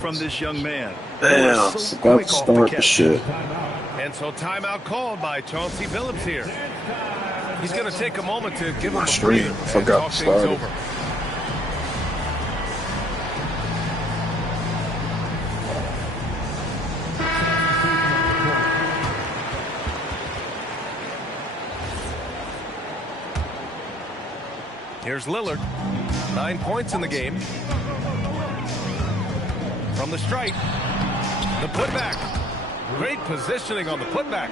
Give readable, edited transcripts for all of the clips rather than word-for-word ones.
from this young man. Damn, So got to start the shit. And so timeout called by Chauncey Billups here. He's going to take a moment to give him a breather and talk things over. Here's Lillard. 9 points in the game. From the stripe. The putback. Great positioning on the putback.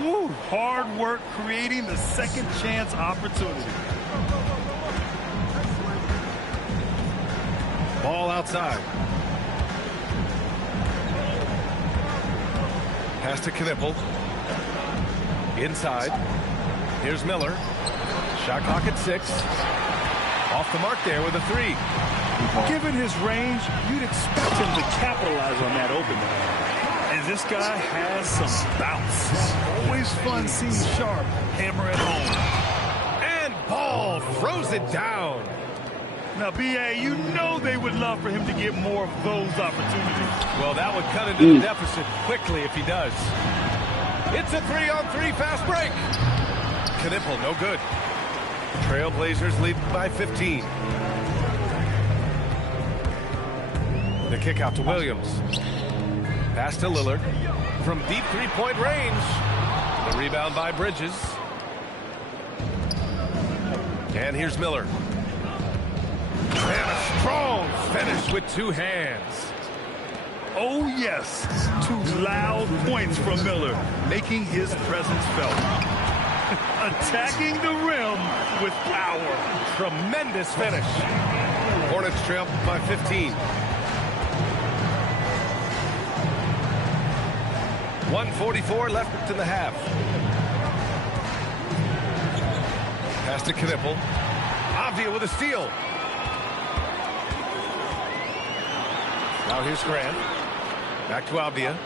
Woo, hard work creating the second chance opportunity. Ball outside. Pass to Knipple. Inside. Here's Miller. Shot clock at 6. Off the mark there with a 3. Given his range, you'd expect him to capitalize on that opening. And this guy has some bounce. Always fun seeing Sharp hammer it home. And Ball throws it down. Now, B.A., you know they would love for him to get more of those opportunities. Well, that would cut into the deficit quickly if he does. It's a 3-on-3 fast break. Knipple, no good. Trailblazers lead by 15. The kick out to Williams. Pass to Lillard. From deep three-point range. The rebound by Bridges. And here's Miller. And a strong finish with 2 hands. Oh, yes. 2 loud points from Miller, making his presence felt. Attacking the rim with power. Tremendous finish. Hornets trail by 15. 1:44 left in the half. Pass to Knipple. Avdia with a steal. Now here's Grant. Back to Avdia.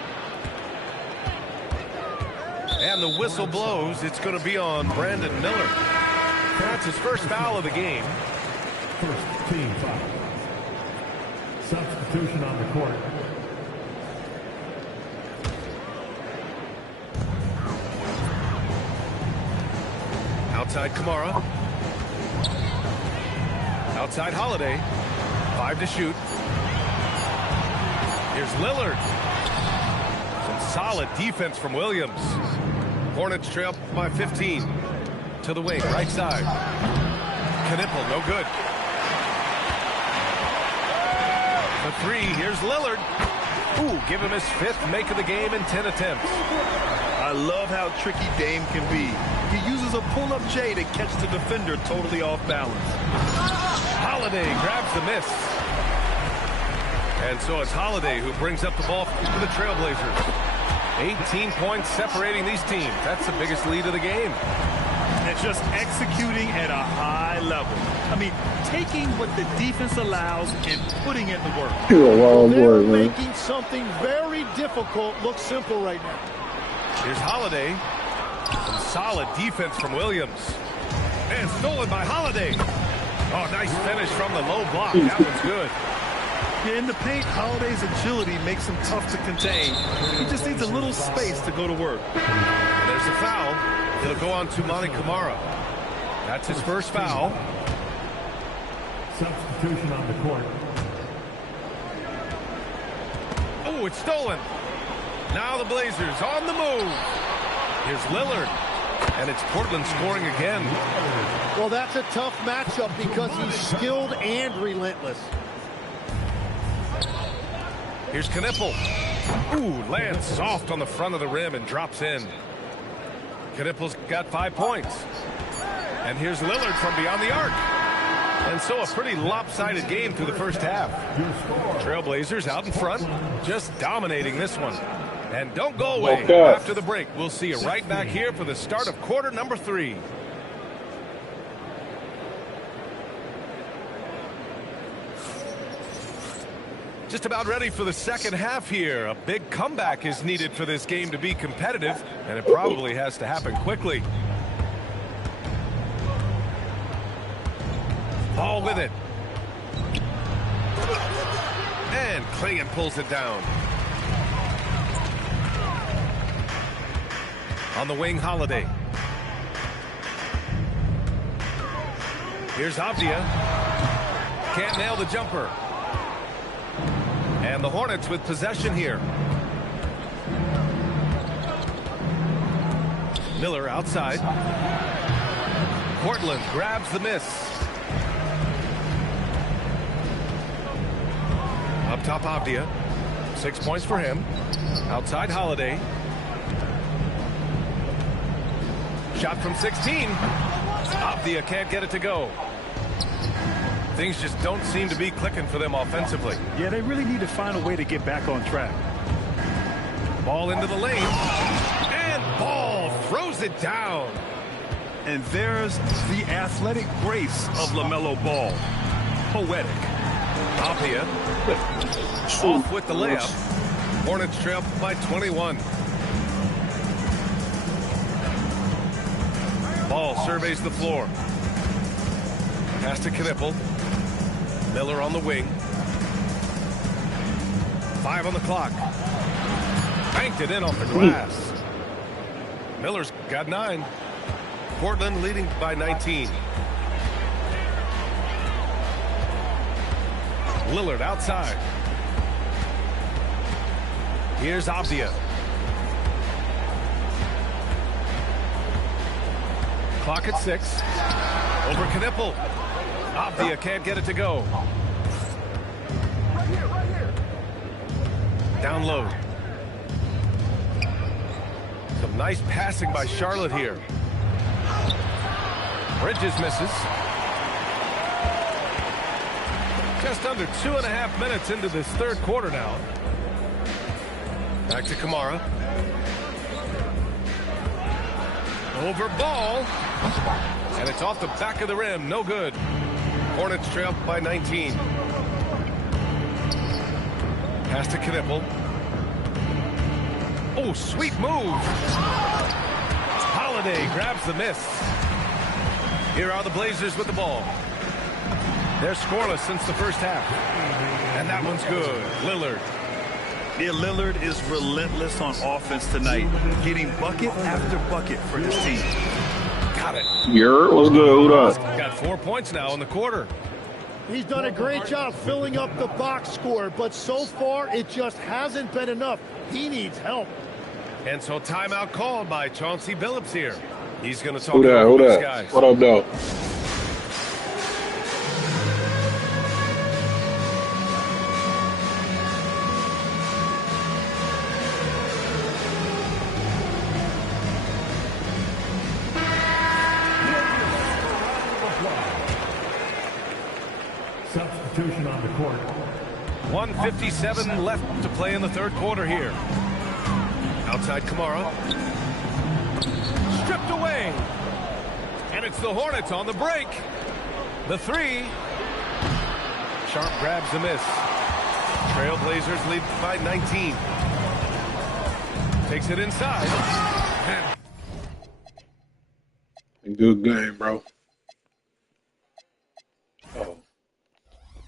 And the whistle blows. It's going to be on Brandon Miller. That's his first foul of the game. First team foul. Substitution on the court. Outside Kamara. Outside Holiday. 5 to shoot. Here's Lillard. Some solid defense from Williams. Hornets trail by 15. To the wing, right side. Knipple, no good. The 3, here's Lillard. Ooh, give him his 5th make of the game in 10 attempts. I love how tricky Dame can be. He uses a pull-up J to catch the defender totally off balance. Holiday grabs the miss. And so it's Holiday who brings up the ball for the Trailblazers. 18 points separating these teams. That's the biggest lead of the game. And just executing at a high level. I mean, taking what the defense allows and putting in the work. You're a wild boy, man. Making something very difficult look simple right now. Here's Holiday. Some solid defense from Williams. And stolen by Holiday. Oh, nice finish from the low block. That one's good. Yeah, in the paint, Holiday's agility makes him tough to contain. He just needs a little space to go to work. And there's a foul. It'll go on to Monty Kamara. That's his first foul. Substitution on the court. Oh, it's stolen. Now the Blazers on the move. Here's Lillard. And it's Portland scoring again. Well, that's a tough matchup because he's skilled and relentless. Here's Knipple. Ooh, lands soft on the front of the rim and drops in. Knipple's got 5 points. And here's Lillard from beyond the arc. And so a pretty lopsided game through the first half. Trailblazers out in front, just dominating this one. And don't go away. After the break, we'll see you right back here for the start of quarter number 3. Just about ready for the second half here. A big comeback is needed for this game to be competitive, and it probably has to happen quickly. Ball with it. And Clingan pulls it down. On the wing, Holiday. Here's Avdia. Can't nail the jumper. And the Hornets with possession here. Miller outside. Portland grabs the miss. Up top, Avdia. 6 points for him. Outside, Holiday. Shot from 16. Avdia can't get it to go. Things just don't seem to be clicking for them offensively. Yeah, they really need to find a way to get back on track. Ball into the lane. And Ball throws it down. And there's the athletic grace of LaMelo Ball. Poetic. Avdia off with the layup. Hornets trail by 21. Ball surveys the floor. Pass to Knipple. Miller on the wing. 5 on the clock. Banked it in off the glass. Miller's got 9. Portland leading by 19. Lillard outside. Here's Avdia. Clock at 6. Over Knipple. Avdia can't get it to go. Down low. Some nice passing by Charlotte here. Bridges misses. Just under 2.5 minutes into this third quarter now. Back to Kamara. Over Ball. And it's off the back of the rim. No good. Hornets trail by 19. Pass to Knipple. Oh, sweet move. Holiday grabs the miss. Here are the Blazers with the ball. They're scoreless since the first half. And that one's good. Lillard. Yeah, Lillard is relentless on offense tonight, getting bucket after bucket for his team. Got it. What's good? Who up? Got 4 points now in the quarter. He's done a great job filling up the box score, but so far it just hasn't been enough. He needs help. And so timeout called by Chauncey Billups here. He's going to talk Who to these that? guys. What up, though? Substitution on the court. 1:57 left to play in the third quarter here. Outside Kamara. Stripped away. And it's the Hornets on the break. The 3. Sharp grabs the miss. Trailblazers lead by 19. Takes it inside. Good game, bro. Oh.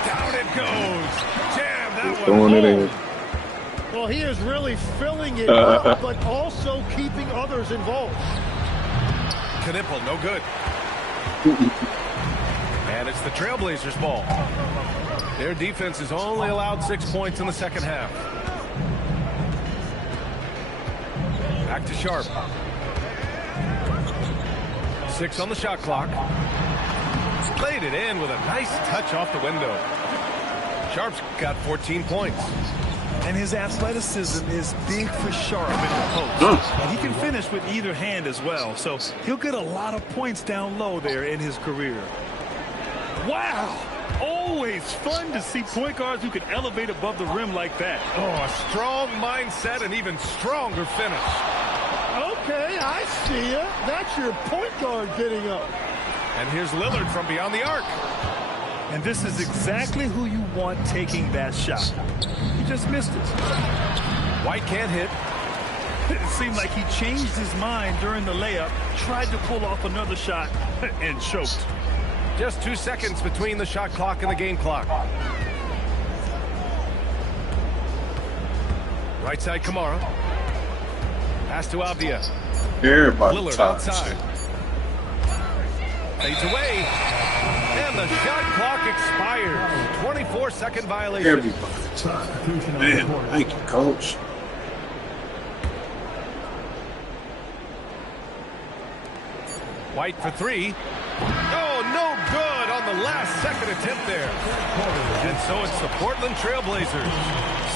Down it goes. Jam that one Throwing it in. Well, he is really filling it up, but also keeping others involved. Knipple, no good. And it's the Trailblazers' ball. Their defense has only allowed 6 points in the second half. Back to Sharp. 6 on the shot clock. Played it in with a nice touch off the window. Sharp's got 14 points. And his athleticism is big for Sharp in the post. And he can finish with either hand as well. So he'll get a lot of points down low there in his career. Wow. Always fun to see point guards who can elevate above the rim like that. Oh, a strong mindset and even stronger finish. Okay, I see ya. That's your point guard getting up. And here's Lillard from beyond the arc. And this is exactly who you want taking that shot. He just missed it. White can't hit. It seemed like he changed his mind during the layup, tried to pull off another shot, and choked. Just 2 seconds between the shot clock and the game clock. Right side, Kamara. Pass to Avdia. Everybody Lillard touched. outside. Fades away. And the shot clock expires. 24-second violation. Everybody touched. Substitution on the Man, court. thank you, coach. White for three. Oh, no good on the last second attempt there. And so it's the Portland Trailblazers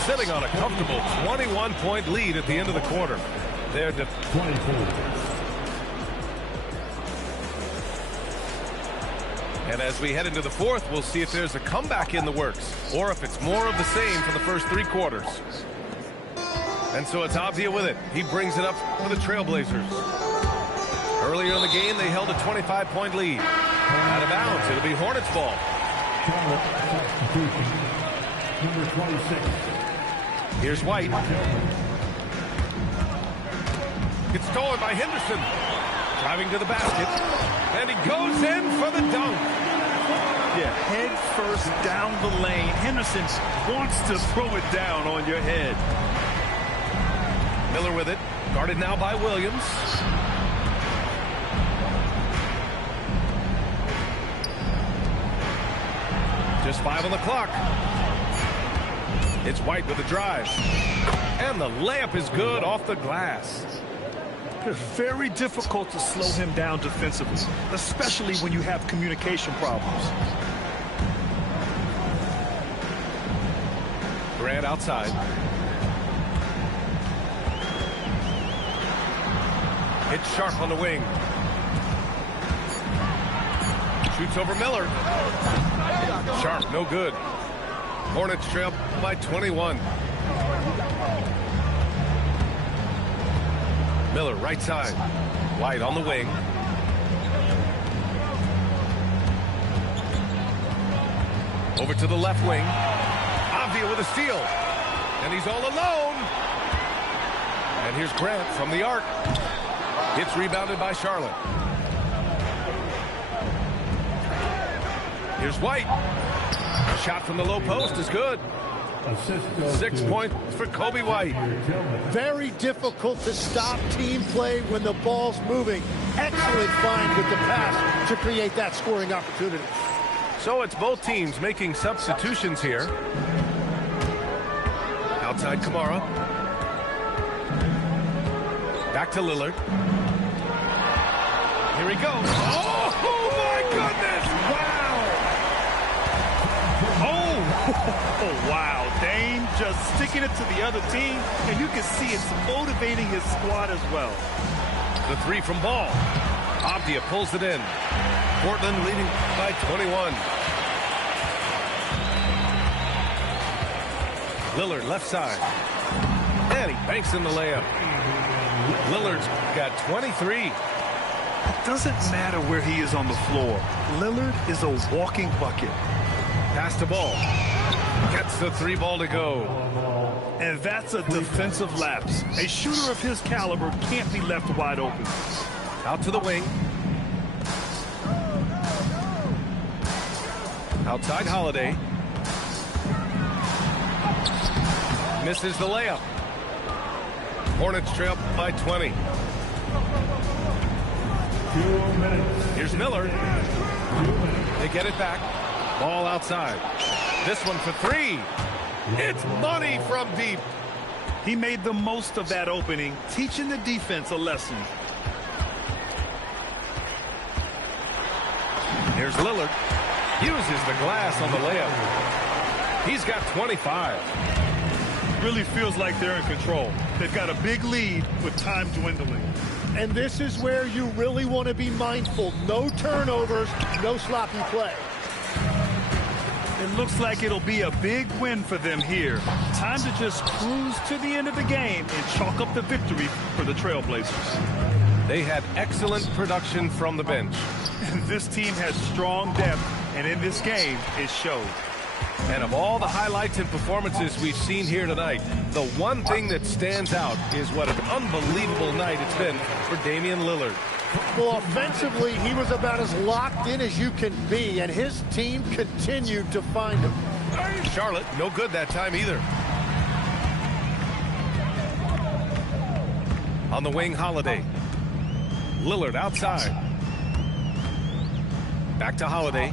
sitting on a comfortable 21-point lead at the end of the quarter. They're 24. And as we head into the fourth, we'll see if there's a comeback in the works or if it's more of the same for the first three quarters. And so it's Avdia with it. He brings it up for the Trailblazers. Earlier in the game, they held a 25-point lead. Out of bounds, it'll be Hornets ball. Charlotte substitution. Number 26. Here's White. It's stolen by Henderson. Driving to the basket. And he goes in for the dunk. Yeah, head first down the lane. Henderson wants to throw it down on your head. Miller with it. Guarded now by Williams. Just 5 on the clock. It's White with the drive. And the layup is good off the glass. It's very difficult to slow him down defensively, especially when you have communication problems. Grant outside. It's Sharp on the wing. Shoots over Miller. Sharp, no good. Hornets trail by 21. Miller, right side. White on the wing. Over to the left wing. Avdia with a steal. And he's all alone. And here's Grant from the arc. It's rebounded by Charlotte. Here's White. Shot from the low post is good. 6 points for Kobe White. Very difficult to stop team play when the ball's moving. Excellent find with the pass to create that scoring opportunity. So it's both teams making substitutions here. Outside Kamara. Back to Lillard. Here he goes. Oh my goodness! Oh, wow. Dame just sticking it to the other team, and you can see it's motivating his squad as well. The three from Ball. Avdia pulls it in. Portland leading by 21. Lillard left side. And he banks in the layup. Lillard's got 23. It doesn't matter where he is on the floor. Lillard is a walking bucket. Pass to Ball. Gets the three ball to go. And that's a defensive lapse. A shooter of his caliber can't be left wide open. Out to the wing. Outside Holiday. Misses the layup. Hornets trail by 20. 2 minutes. Here's Miller. They get it back. Ball outside. This one for three. It's money from deep. He made the most of that opening, teaching the defense a lesson. Here's Lillard. Uses the glass on the layup. He's got 25. Really feels like they're in control. They've got a big lead with time dwindling. And this is where you really want to be mindful. No turnovers, no sloppy play. It looks like it'll be a big win for them here. Time to just cruise to the end of the game and chalk up the victory for the Trailblazers. They had excellent production from the bench. This team has strong depth, and in this game, it showed. And of all the highlights and performances we've seen here tonight, the one thing that stands out is what an unbelievable night it's been for Damian Lillard. Well, offensively, he was about as locked in as you can be, and his team continued to find him. Charlotte, no good that time either. On the wing, Holiday. Lillard outside. Back to Holiday.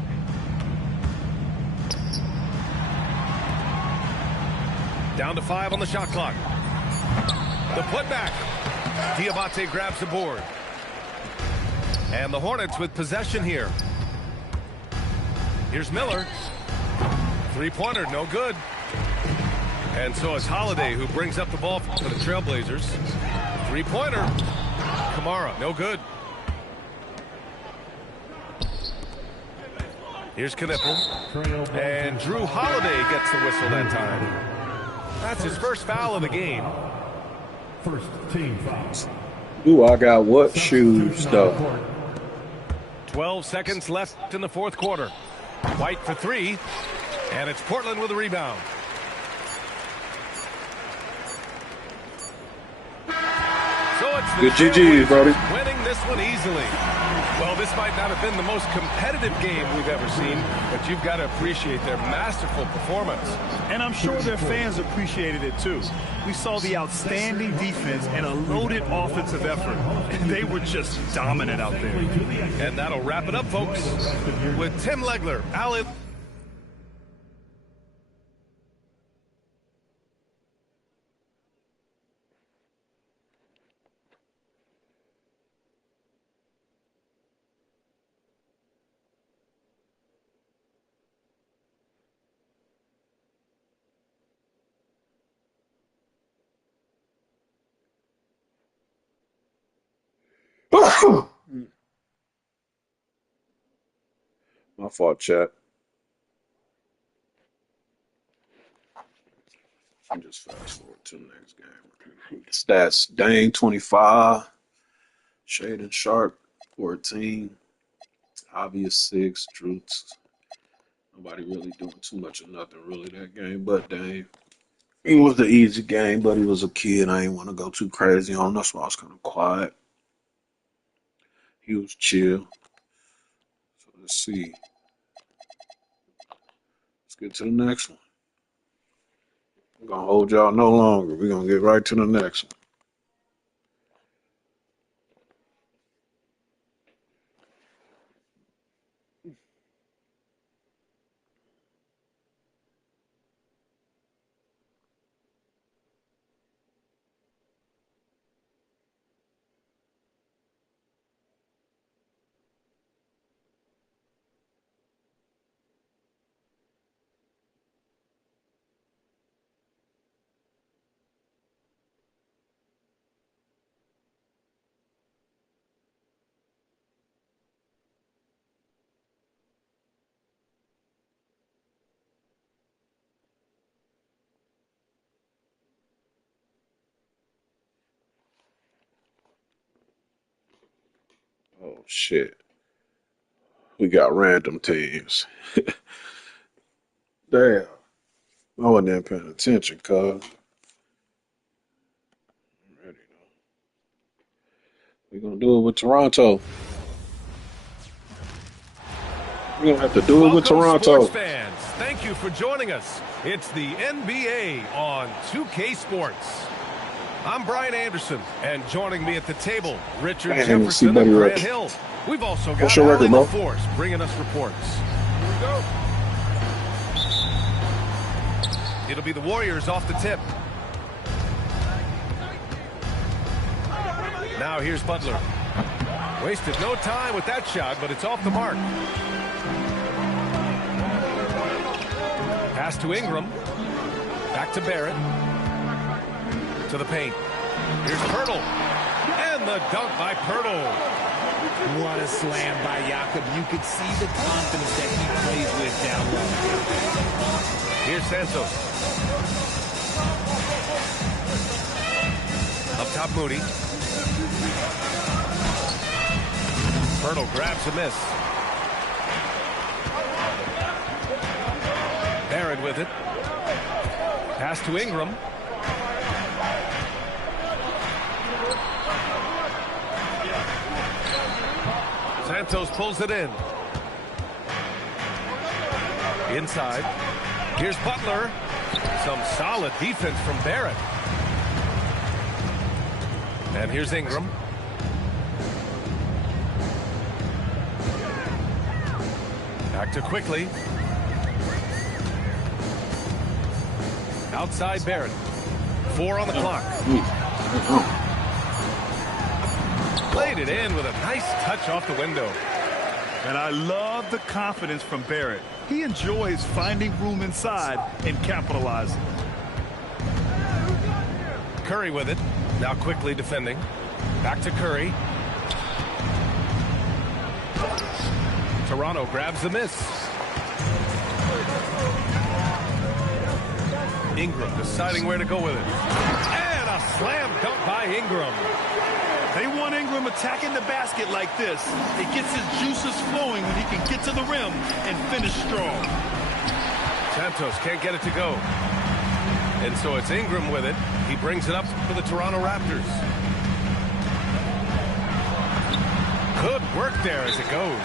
Down to 5 on the shot clock. The putback. Diabate grabs the board. And the Hornets with possession here. Here's Miller. Three-pointer, no good. And so it's Holiday who brings up the ball for the Trailblazers. Three-pointer. Kamara, no good. Here's Knipple. And Drew Holiday gets the whistle that time. That's his first foul of the game. First team foul. Ooh, I got what shoes, though? 12 seconds left in the fourth quarter. White for 3. And it's Portland with a rebound. So it's the Good GGs, Brody. winning this one easily. Well, this might not have been the most competitive game we've ever seen, but you've got to appreciate their masterful performance. And I'm sure their fans appreciated it too. We saw the outstanding defense and a loaded offensive effort. And they were just dominant out there. And that'll wrap it up, folks, with Tim Legler, Alan. My fault, chat. I'm just fast forward to the next game. Stats: Dane 25, Shaden Sharp 14, Obvious 6, Drew. Nobody really doing too much of nothing really that game, but Dane. It was the easy game, but he was a kid. I didn't want to go too crazy on him. That's why I was kind of quiet. He was chill. So let's see. Let's get to the next one. I'm going to hold y'all no longer. We're going to get right to the next one. Oh, shit. We got random teams. Damn. I wasn't even paying attention, cuz. I'm ready, though. We're going to do it with Toronto. We're going to have to do it with Welcome, Toronto. sports fans. Thank you for joining us. It's the NBA on 2K Sports. I'm Brian Anderson, and joining me at the table, Richard Man, Jefferson Buddy and Grant Rich. Hill. We've also got What's your record, Allie bro? LaForce bringing us reports. Here we go. It'll be the Warriors off the tip. Now here's Butler. Wasted no time with that shot, but it's off the mark. Pass to Ingram. Back to Barrett. To the paint. Here's Pirtle. And the dunk by Pirtle. What a slam by Jakob. You could see the confidence that he plays with down low. Here's Santos. Up top, Moody. Pirtle grabs a miss. Barrett with it. Pass to Ingram. Santos pulls it in. Inside. Here's Butler. Some solid defense from Barrett. And here's Ingram. Back to Quickly. Outside Barrett. 4 on the clock. Played it in with a nice touch off the window. And I love the confidence from Barrett. He enjoys finding room inside and capitalizing. Curry with it. Now Quickly defending. Back to Curry. Toronto grabs the miss. Ingram deciding where to go with it. And a slam dunk by Ingram. They want Ingram attacking the basket like this. It gets his juices flowing when he can get to the rim and finish strong. Santos can't get it to go. And so it's Ingram with it. He brings it up for the Toronto Raptors. Good work there as it goes.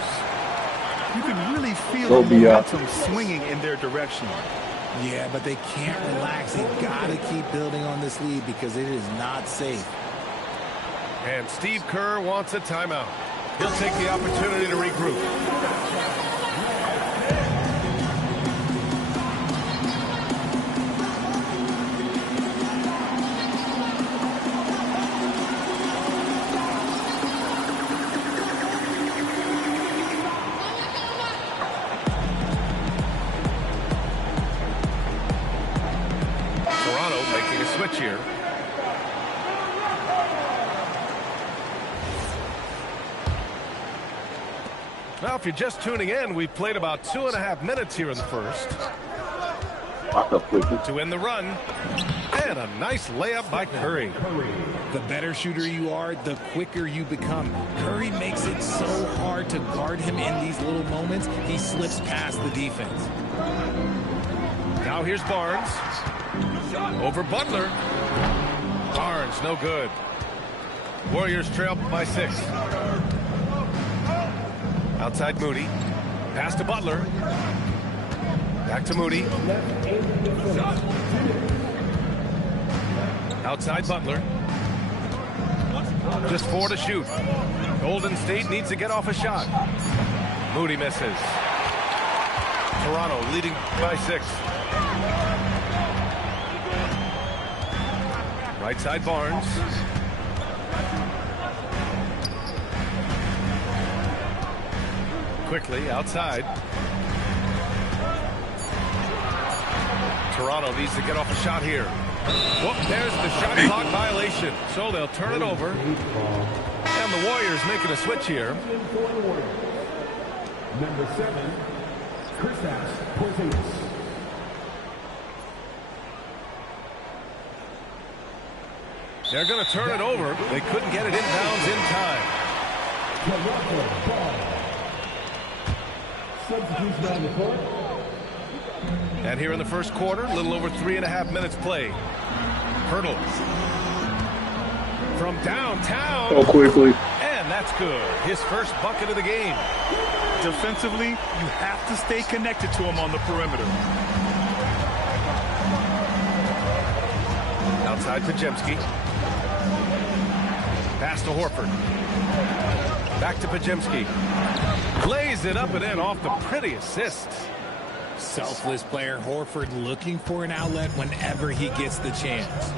You can really feel the momentum swinging in their direction. Yeah, but they can't relax. They got to keep building on this lead because it is not safe. And Steve Kerr wants a timeout. He'll take the opportunity to regroup. Here. Now, if you're just tuning in, we've played about 2.5 minutes here in the first. To end the run. And a nice layup by Curry. The better shooter you are, the quicker you become. Curry makes it so hard to guard him in these little moments. He slips past the defense. Now here's Barnes. Over Butler. Barnes, no good. Warriors trail by 6. Outside Moody. Pass to Butler. Back to Moody. Outside Butler. Just 4 to shoot. Golden State needs to get off a shot. Moody misses. Toronto leading by 6. Right side Barnes. Quickly outside. Toronto needs to get off a shot here. Whoop, there's the shot clock violation. So they'll turn it over. And the Warriors making a switch here. Number 7, Kristaps Porzingis. They're going to turn it over. They couldn't get it inbounds in time. Substitution on the court. And here in the first quarter, a little over 3.5 minutes played. Hurdle. From downtown. Oh, Quickly. And that's good. His first bucket of the game. Defensively, you have to stay connected to him on the perimeter. Outside Podziemski. Pass to Horford. Back to Podziemski. Lays it up and in off the pretty assist. Selfless player Horford looking for an outlet whenever he gets the chance.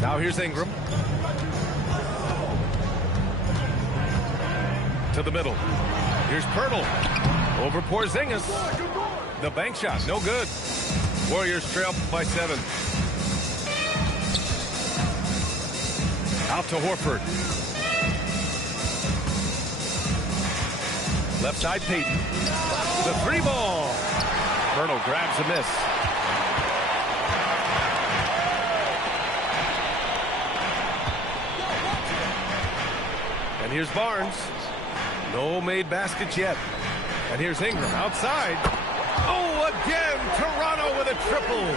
Now here's Ingram. To the middle. Here's Pirtle. Over Porzingis. The bank shot, no good. Warriors trail by 7. Out to Horford. Left side Payton. The 3 ball. Pirtle grabs a miss. And here's Barnes. No made baskets yet. And here's Ingram outside. Oh, again, Toronto with a triple.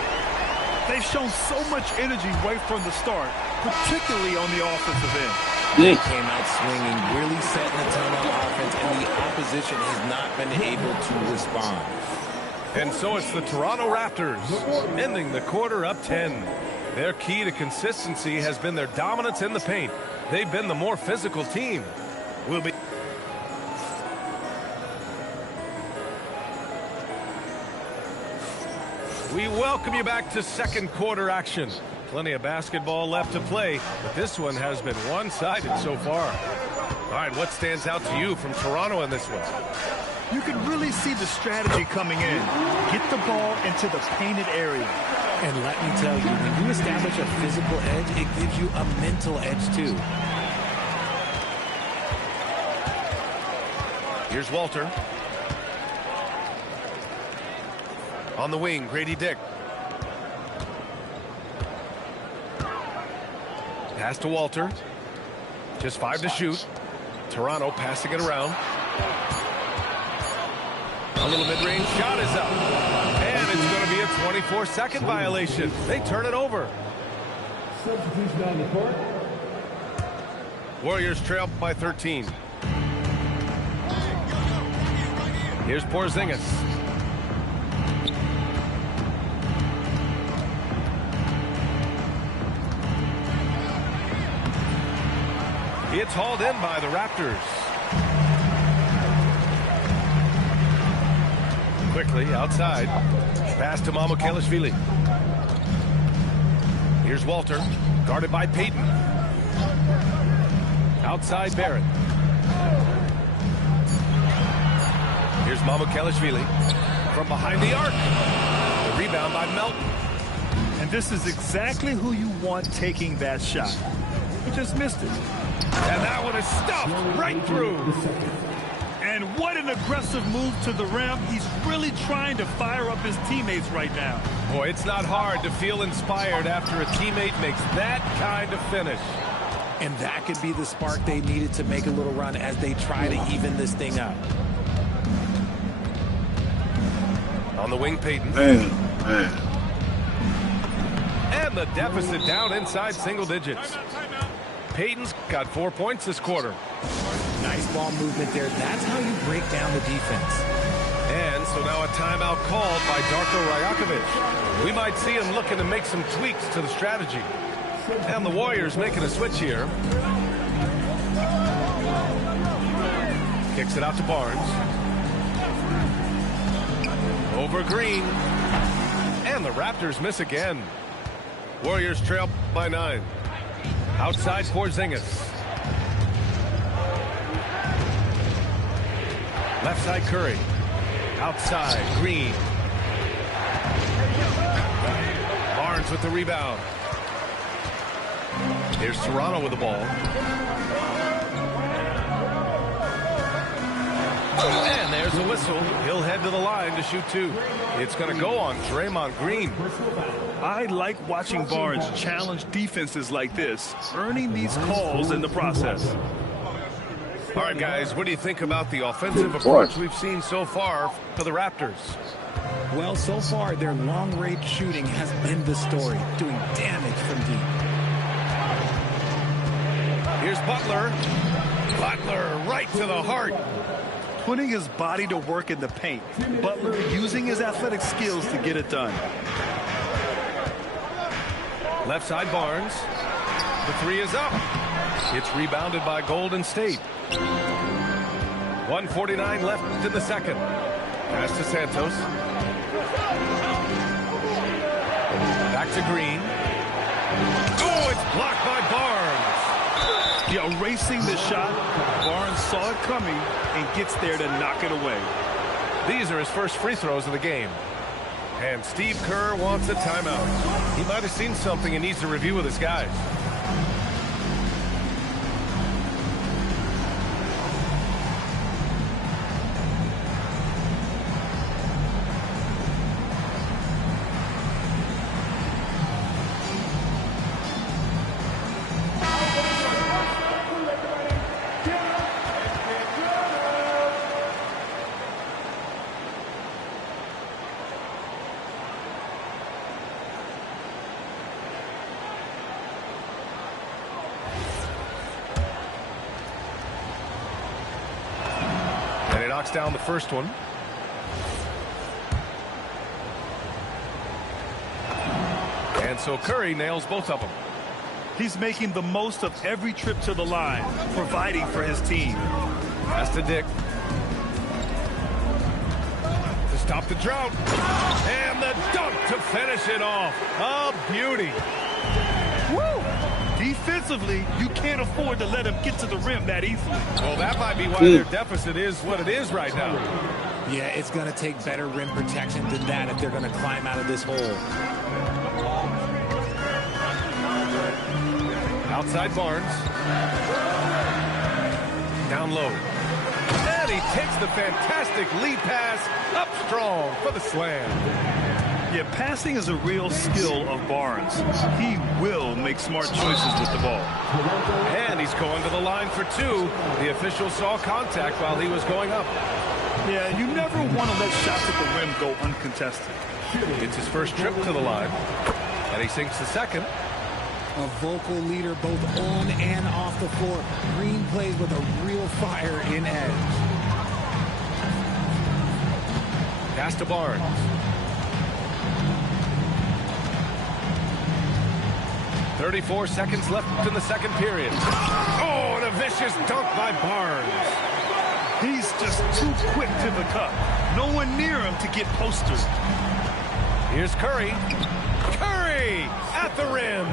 They've shown so much energy right from the start, particularly on the offensive end. They came out swinging, really setting the tone on offense, and the opposition has not been able to respond. And so it's the Toronto Raptors ending the quarter up 10. Their key to consistency has been their dominance in the paint. They've been the more physical team. We welcome you back to second quarter action. Plenty of basketball left to play, but this one has been one-sided so far. All right, what stands out to you from Toronto in this one? You can really see the strategy coming in. Get the ball into the painted area. And let me tell you, when you establish a physical edge, it gives you a mental edge too. Here's Walter. On the wing, Grady Dick. Pass to Walter. Just 5 to shoot. Toronto passing it around. A little mid-range shot is up. And it's going to be a 24-second violation. They turn it over. Substitution on the court. Warriors trail by 13. Here's Porzingis. It's hauled in by the Raptors. Quickly outside. Pass to Mamukelashvili. Here's Walter. Guarded by Payton. Outside Barrett. Here's Mamukelashvili. From behind the arc. The rebound by Melton. And this is exactly who you want taking that shot. He just missed it. And that one is stuffed right through. And what an aggressive move to the rim. He's really trying to fire up his teammates right now. Boy, it's not hard to feel inspired after a teammate makes that kind of finish. And that could be the spark they needed to make a little run as they try to even this thing up. On the wing, Payton. Man. And the deficit down inside single digits. Payton's got 4 points this quarter. Nice ball movement there. That's how you break down the defense. And so now a timeout called by Darko Rajakovic. We might see him looking to make some tweaks to the strategy. And the Warriors making a switch here. Kicks it out to Barnes. Over Green. And the Raptors miss again. Warriors trail by 9. Outside Porzingis. Left side Curry. Outside Green. Barnes with the rebound. Here's Toronto with the ball. And there's a whistle. He'll head to the line to shoot 2. It's going to go on Draymond Green. I like watching Barnes challenge defenses like this, earning these calls in the process. All right, guys, what do you think about the offensive approach we've seen so far for the Raptors? Well, so far, their long-range shooting has been the story, doing damage from deep. Here's Butler. Butler right to the heart. Putting his body to work in the paint. Butler using his athletic skills to get it done. Left side Barnes. The 3 is up. It's rebounded by Golden State. 1:49 left in the second. Pass to Santos. Back to Green. Oh, it's blocked by Barnes. Yeah, erasing the shot. Barnes saw it coming and gets there to knock it away. These are his first free throws of the game. And Steve Kerr wants a timeout. He might have seen something and needs to review with his guys. Down the first one. And so Curry nails both of them. He's making the most of every trip to the line, providing for his team. Pass to Dick. To stop the drought. And the dunk to finish it off. A beauty. Woo! Defensively, you can't afford to let him get to the rim that easily. Well, that might be why their deficit is what it is right now. Yeah, it's going to take better rim protection than that if they're going to climb out of this hole. Outside Barnes. Down low. And he takes the fantastic lead pass up strong for the slam. Yeah, passing is a real skill of Barnes. He will make smart choices with the ball. And he's going to the line for two. The official saw contact while he was going up. Yeah, you never want to let shots at the rim go uncontested. It's his first trip to the line. And he sinks the second. A vocal leader both on and off the floor. Green plays with a real fire in edge. Pass to Barnes. .34 seconds left in the second period. Oh, and a vicious dunk by Barnes. He's just too quick to the cup. No one near him to get posted. Here's Curry. Curry at the rim.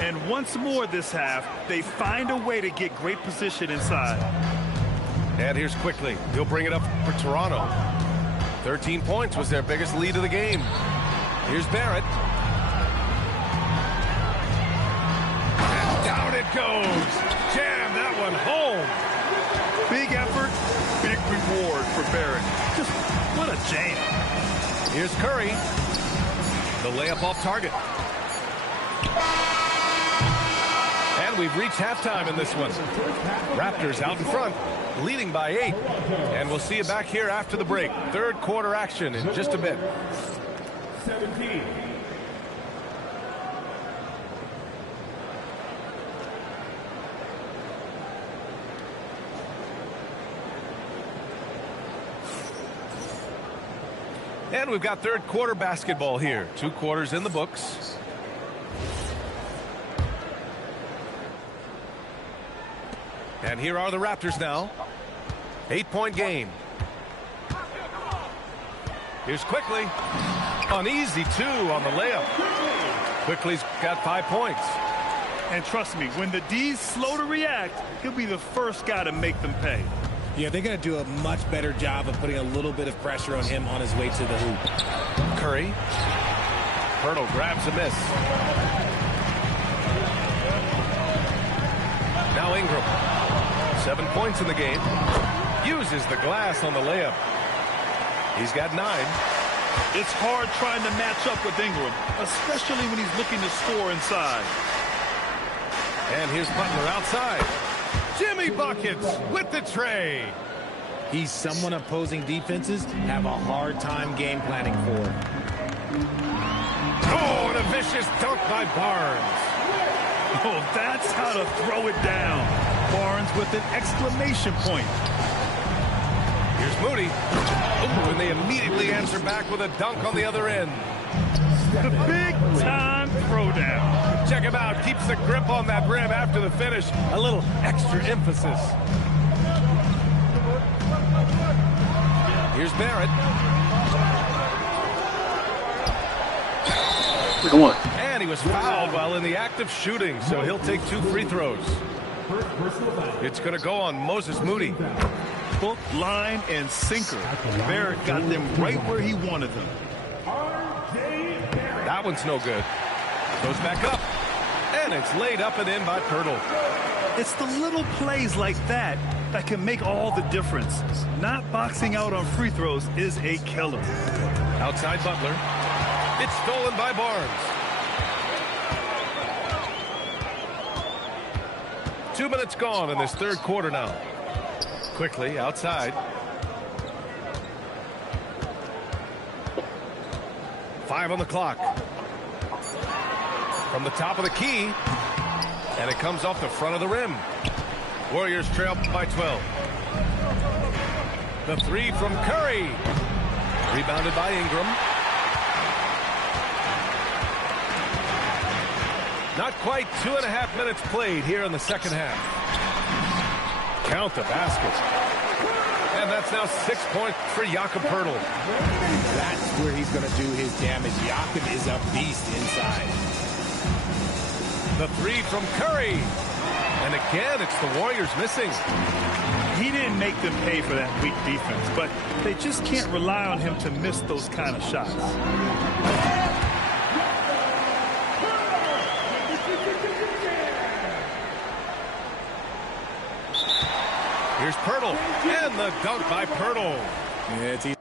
And once more this half, they find a way to get great position inside. And here's Quickly. He'll bring it up for Toronto. 13 points was their biggest lead of the game. Here's Barrett. And down it goes. Jam that one home. Big effort, big reward for Barrett. Just what a jam. Here's Curry. The layup off target. And we've reached halftime in this one. Raptors out in front, leading by 8. And we'll see you back here after the break. Third quarter action in just a bit. 17. And we've got third quarter basketball here. 2 quarters in the books. And here are the Raptors now. 8-point game. Here's Quickly. An easy 2 on the layup. Quickly's got 5 points. And trust me, when the D's slow to react, he'll be the first guy to make them pay. Yeah, they're going to do a much better job of putting a little bit of pressure on him on his way to the hoop. Curry. Hurdle grabs a miss. Now Ingram. 7 points in the game. Uses the glass on the layup. He's got 9. It's hard trying to match up with Ingram, especially when he's looking to score inside. And here's Butler outside. Jimmy Buckets with the tray. He's someone opposing defenses have a hard time game planning for. Oh, and a vicious dunk by Barnes. Oh, that's how to throw it down. Barnes with an exclamation point. Here's Moody. Oh, and they immediately answer back with a dunk on the other end. The big-time throwdown. Check him out. Keeps the grip on that rim after the finish. A little extra emphasis. Here's Barrett. Come on. And he was fouled while in the act of shooting, so he'll take 2 free throws. It's going to go on Moses Moody. Hook, line, and sinker. Barrett got them right where he wanted them. That one's no good. Goes back up. And it's laid up and in by Pirtle. It's the little plays like that that can make all the difference. Not boxing out on free throws is a killer. Outside Butler. It's stolen by Barnes. 2 minutes gone in this third quarter now. Quickly outside. 5 on the clock. From the top of the key. And it comes off the front of the rim. Warriors trail by 12. The 3 from Curry. Rebounded by Ingram. Not quite 2.5 minutes played here in the second half. Count the basket. And that's now 6 points for Jakob Poeltl. That's where he's going to do his damage. Jakob is a beast inside. The three from Curry. And again, it's the Warriors missing. He didn't make them pay for that weak defense, but they just can't rely on him to miss those kind of shots. Here's Poeltl, and the dunk by Poeltl. Yeah, it's easy.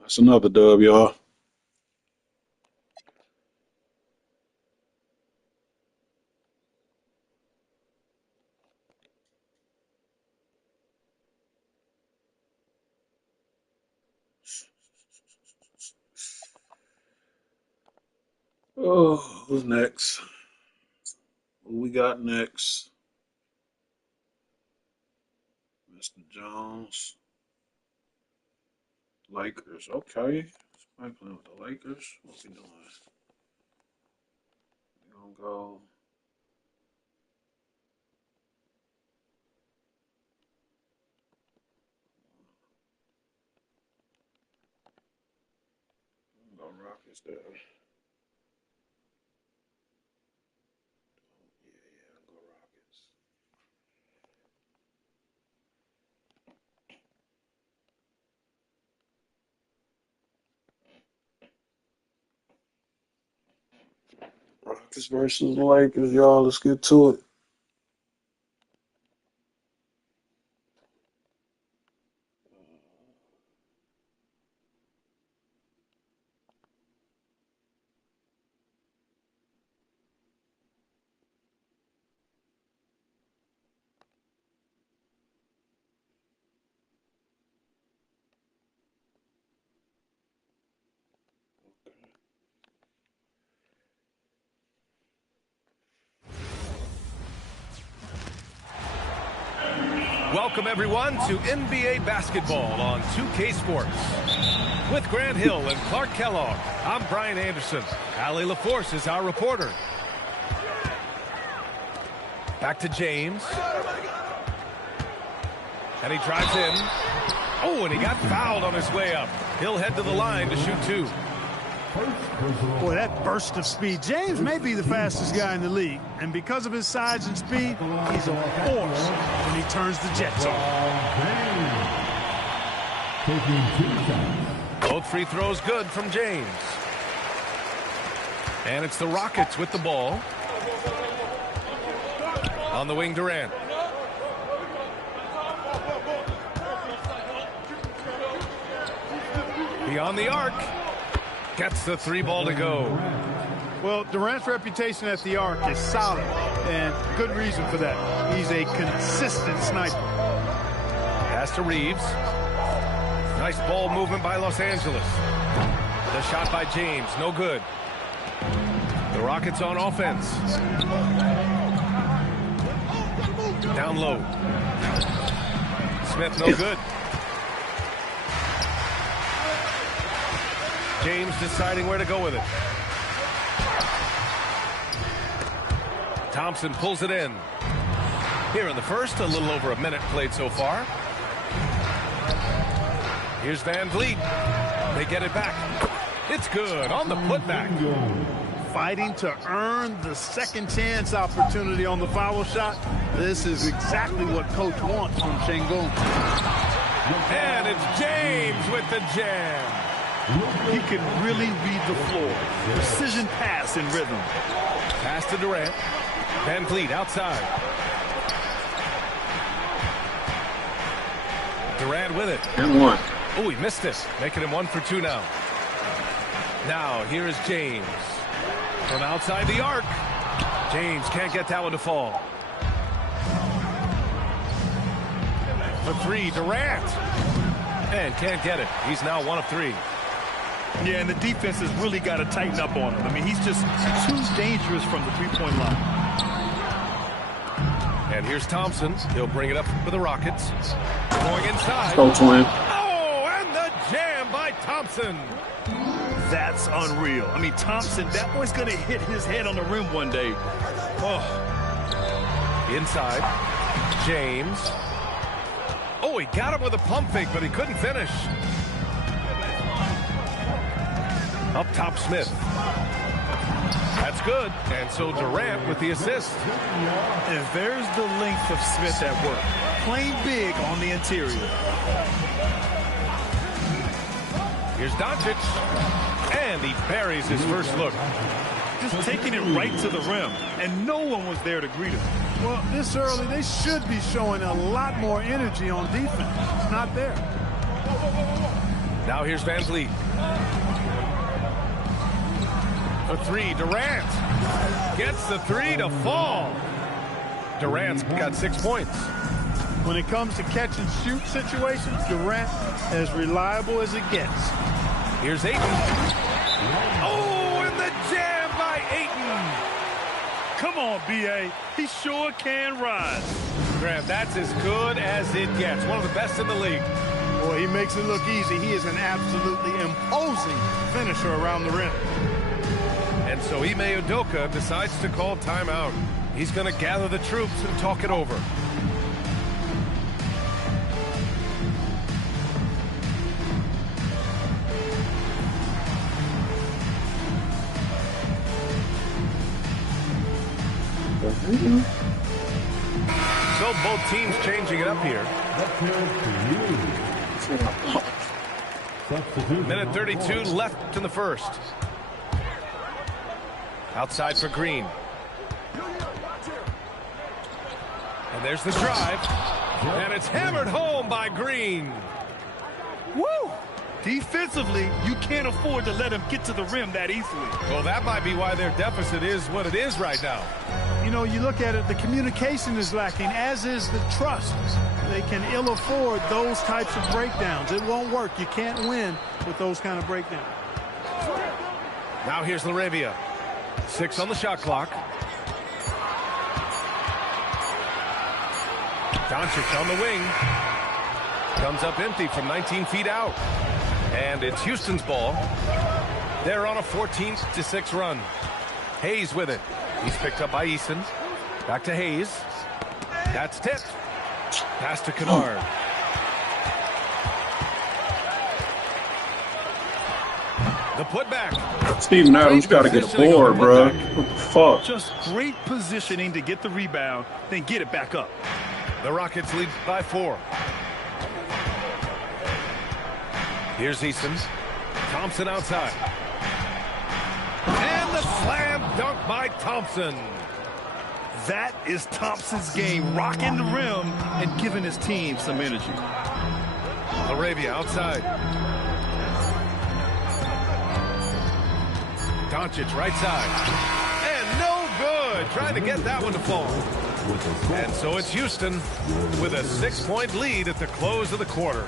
That's another dub, y'all. Oh, who's next? Who we got next? Mr. Jones. Lakers. Okay. Somebody playing with the Lakers. What's he doing? We gonna go. Go Rockets there. Yeah, go Rockets. Rockets versus the Lakers, y'all. Let's get to it. Welcome, everyone, to NBA basketball on 2K Sports. With Grant Hill and Clark Kellogg, I'm Brian Anderson. Allie LaForce is our reporter. Back to James. And he drives in. Oh, and he got fouled on his way up. He'll head to the line to shoot two. Boy, that burst of speed. James may be the fastest guy in the league, and because of his size and speed, he's a force when he turns the Jets on. Both free throws good from James. And it's the Rockets with the ball. On the wing, Durant. Beyond the arc. Gets the three ball to go. Well, Durant's reputation at the arc is solid, and good reason for that. He's a consistent sniper. Pass to Reeves. Nice ball movement by Los Angeles. The shot by James, no good. The Rockets on offense. Down low. Smith, no good. James deciding where to go with it. Thompson pulls it in. Here in the first, a little over a minute played so far. Here's Van Vliet. They get it back. It's good on the putback. Fighting to earn the second chance opportunity on the foul shot. This is exactly what Coach wants from Şengün. And it's James with the jam. He can really read the floor. Precision pass in rhythm. Pass to Durant. Van Vliet outside. Durant with it. And one. Oh, he missed it. Making him 1 for 2 now. Now, here is James. From outside the arc. James can't get that one to fall. For three, Durant. And can't get it. He's now 1 of 3. Yeah, and the defense has really got to tighten up on him. I mean, he's just too dangerous from the three-point line. And here's Thompson. He'll bring it up for the Rockets. Going inside. Go Twin. Oh, and the jam by Thompson. That's unreal. I mean, Thompson, that boy's going to hit his head on the rim one day. Oh. Inside. James. Oh, he got him with a pump fake, but he couldn't finish. Up top, Smith. That's good. And so Durant with the assist. And there's the length of Smith at work. Playing big on the interior. Here's Doncic. And he buries his first look. Just taking it right to the rim. And no one was there to greet him. Well, this early, they should be showing a lot more energy on defense. It's not there. Now here's VanVleet. For three, Durant gets the three to fall. Durant's got 6 points. When it comes to catch and shoot situations, Durant as reliable as it gets. Here's Ayton. Oh, and the jam by Ayton. Come on, B.A. He sure can rise. Graham, that's as good as it gets. One of the best in the league. Boy, he makes it look easy. He is an absolutely imposing finisher around the rim. And so Ime Udoka decides to call timeout. He's going to gather the troops and talk it over. So both teams changing it up here. Minute 32 left in the first. Outside for Green. And there's the drive. And it's hammered home by Green. Woo! Defensively, you can't afford to let him get to the rim that easily. Well, that might be why their deficit is what it is right now. You know, you look at it, the communication is lacking, as is the trust. They can ill afford those types of breakdowns. It won't work. You can't win with those kind of breakdowns. Now here's LaRavia. 6 on the shot clock. Doncic on the wing. Comes up empty from 19 feet out. And it's Houston's ball. They're on a 14-6 run. Hayes with it. He's picked up by Eason. Back to Hayes. That's tipped. Pass to Kennard. The putback. Steven Adams got to get a board, bro. What the fuck? Just great positioning to get the rebound, then get it back up. The Rockets lead by 4. Here's Eason. Thompson outside. And the slam dunk by Thompson. That is Thompson's game, rocking the rim and giving his team some energy. LaRavia outside. Doncic right side. And no good. Trying to get that one to fall. And so it's Houston with a 6-point lead at the close of the quarter.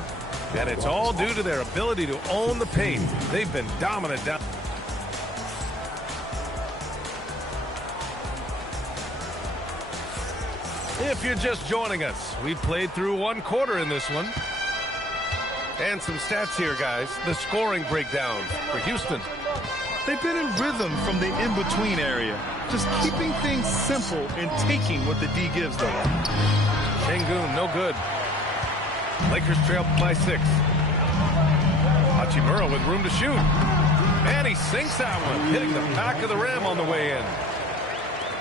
And it's all due to their ability to own the paint. They've been dominant down. If you're just joining us, we've played through 1 quarter in this one. And some stats here, guys. The scoring breakdown for Houston. They've been in rhythm from the in-between area, just keeping things simple and taking what the D gives them. Şengün, no good. Lakers trail by 6. Hachimura with room to shoot. And he sinks that one, hitting the back of the rim on the way in.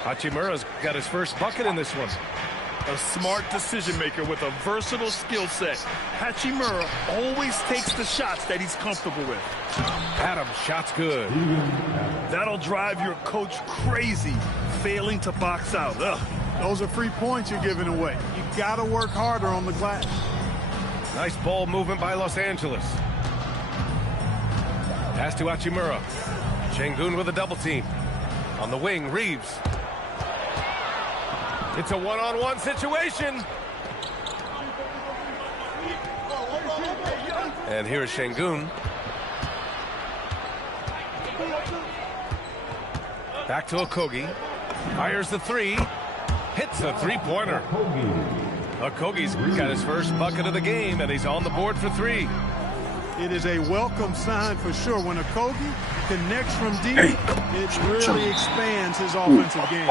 Hachimura's got his first bucket in this one. A smart decision maker with a versatile skill set. Hachimura always takes the shots that he's comfortable with. Adams, shot's good. That'll drive your coach crazy, failing to box out. Ugh. Those are free points you're giving away. You got to work harder on the glass. Nice ball movement by Los Angeles. Pass to Hachimura. Şengün with a double team. On the wing, Reeves. It's a one-on-one situation. And here's Şengün. Back to Okogie. Fires the 3. hits a three-pointer. Okogie's got his first bucket of the game, and he's on the board for 3. It is a welcome sign for sure. When Okogie connects from deep, it really expands his offensive game.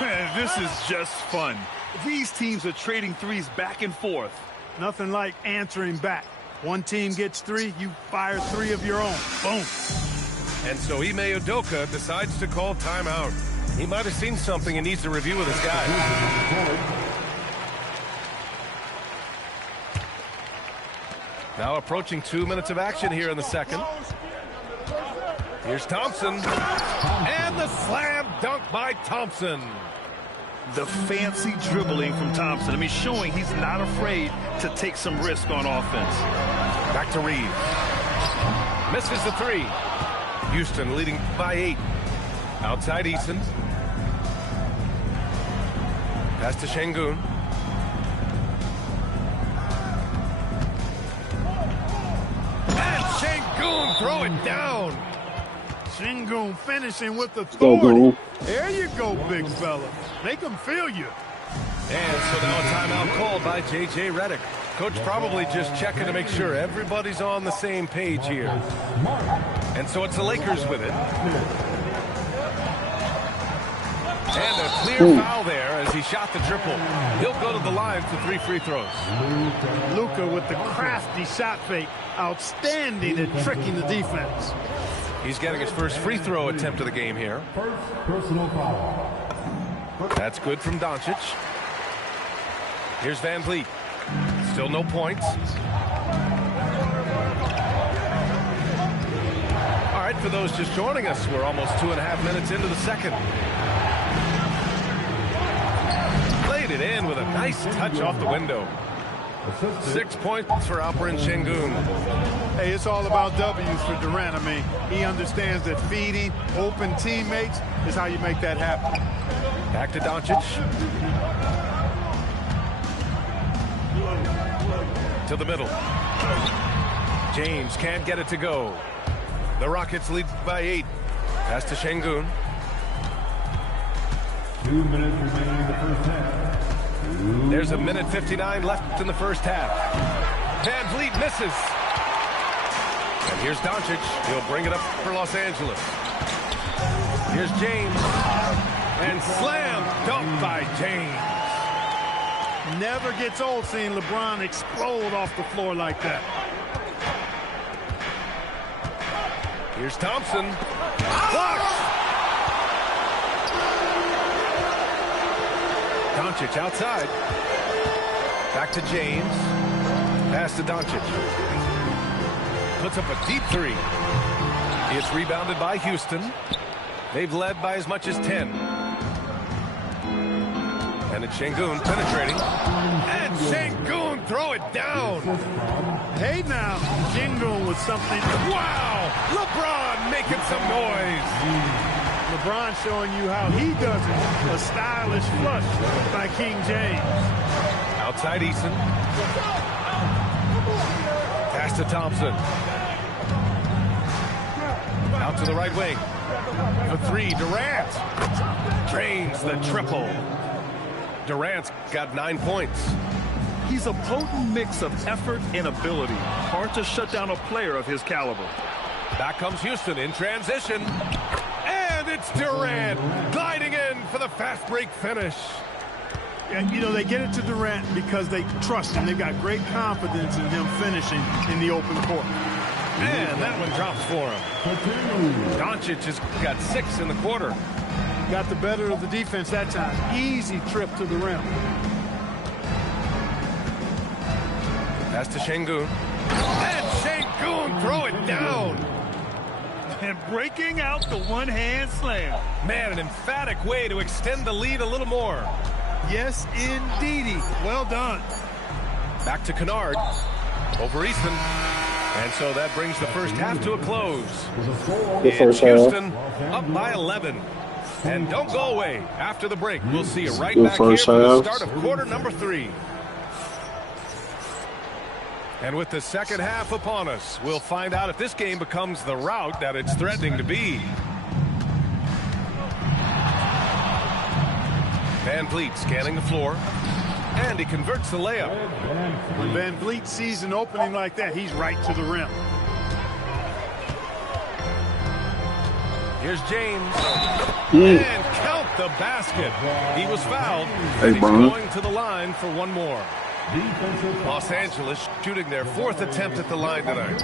Man, this is just fun. These teams are trading threes back and forth. Nothing like answering back. One team gets 3, you fire 3 of your own. Boom. And so Ime Udoka decides to call timeout. He might have seen something and needs to review with his guys. Now approaching 2 minutes of action here in the second. Here's Thompson. And the slam dunk by Thompson. The fancy dribbling from Thompson. I mean, showing he's not afraid to take some risk on offense. Back to Reeves. Misses the 3. Houston leading by 8. Outside Eason. Pass to Şengün. And Şengün throw it down. Şengün finishing with authority. There you go, big fella. Make them feel you. And so now a timeout called by J.J. Redick. Coach probably just checking to make sure everybody's on the same page here. And so it's the Lakers with it. And a clear foul there as he shot the triple. He'll go to the line for 3 free throws. Luka with the crafty shot fake. Outstanding at tricking the defense. He's getting his first free throw attempt of the game here. Personal foul. That's good from Doncic. Here's Van Vliet. Still no points. All right, for those just joining us, we're almost 2.5 minutes into the second. Played it in with a nice touch off the window. 6 points for Alperen Şengün. Hey, it's all about W's for Durant. I mean, he understands that feeding open teammates is how you make that happen. Back to Doncic. To the middle. James can't get it to go. The Rockets lead by 8. Pass to Şengün. 2 minutes remaining in the first half. There's a minute 59 left in the first half. Van Vliet misses. And here's Doncic. He'll bring it up for Los Angeles. Here's James. And slam dunk by James. Never gets old seeing LeBron explode off the floor like that. Here's Thompson. Blocked. Doncic outside. Back to James. Pass to Doncic. Puts up a deep 3. It's rebounded by Houston. They've led by as much as 10. And it's Şengün penetrating. And Şengün throw it down. Hey now, Şengün with something. Wow! LeBron making some noise. LeBron showing you how he does it. A stylish flush by King James. Outside Eason. Pass to Thompson. Out to the right wing. For 3, Durant. Drains the triple. Durant's got 9 points. He's a potent mix of effort and ability. Hard to shut down a player of his caliber. Back comes Houston in transition. And it's Durant gliding in for the fast break finish. And, you know, they get it to Durant because they trust him. They've got great confidence in him finishing in the open court. And that one drops for him. Doncic has got 6 in the quarter. Got the better of the defense that time. Easy trip to the rim. Pass to Şengün. And Şengün throw it down. And breaking out the one-hand slam. Man, an emphatic way to extend the lead a little more. Yes, indeedy. Well done. Back to Kennard. Over Eason. And so that brings the first half to a close. It's Houston up by 11. And don't go away. After the break, we'll see you right back here for the start of quarter number 3. And with the second half upon us, we'll find out if this game becomes the rout that it's threatening to be. Van Vliet scanning the floor. And he converts the layup. When Van Vliet sees an opening like that, he's right to the rim. Here's James. And count the basket. He was fouled. And he's going to the line for one more. Los Angeles shooting their 4th attempt at the line tonight.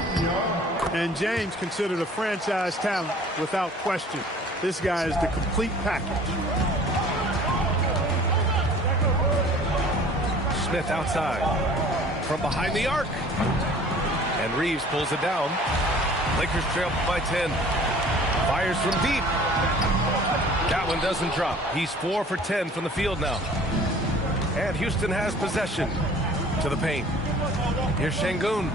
And James considered a franchise talent without question. This guy is the complete package. Smith outside. From behind the arc. And Reeves pulls it down. Lakers trail by 10. Fires from deep. That one doesn't drop. He's 4 for 10 from the field now. And Houston has possession to the paint. Here's Şengün.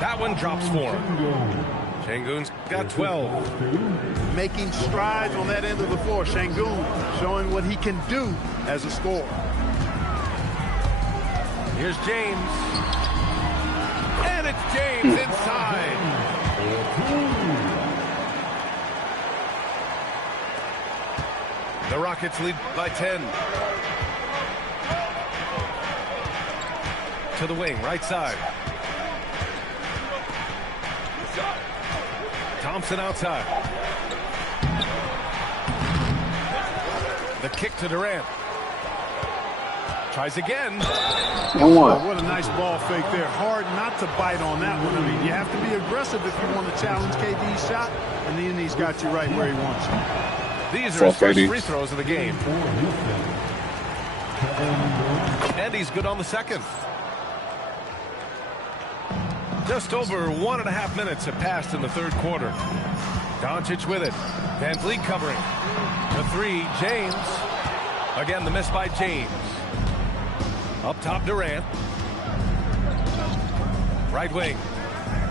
That one drops for him. Şengün's got 12. Making strides on that end of the floor. Şengün showing what he can do as a scorer. Here's James. And it's James inside. The Rockets lead by 10. To the wing, right side. Thompson outside. The kick to Durant. Tries again. And one. What a nice ball fake there. Hard not to bite on that one. I mean, you have to be aggressive if you want to challenge KD's shot, and then he's got you right where he wants you. These are his first free throws of the game. And he's good on the second. Just over 1.5 minutes have passed in the third quarter. Doncic with it. Van Vliet covering. The three, James. Again, the miss by James. Up top, Durant. Right wing.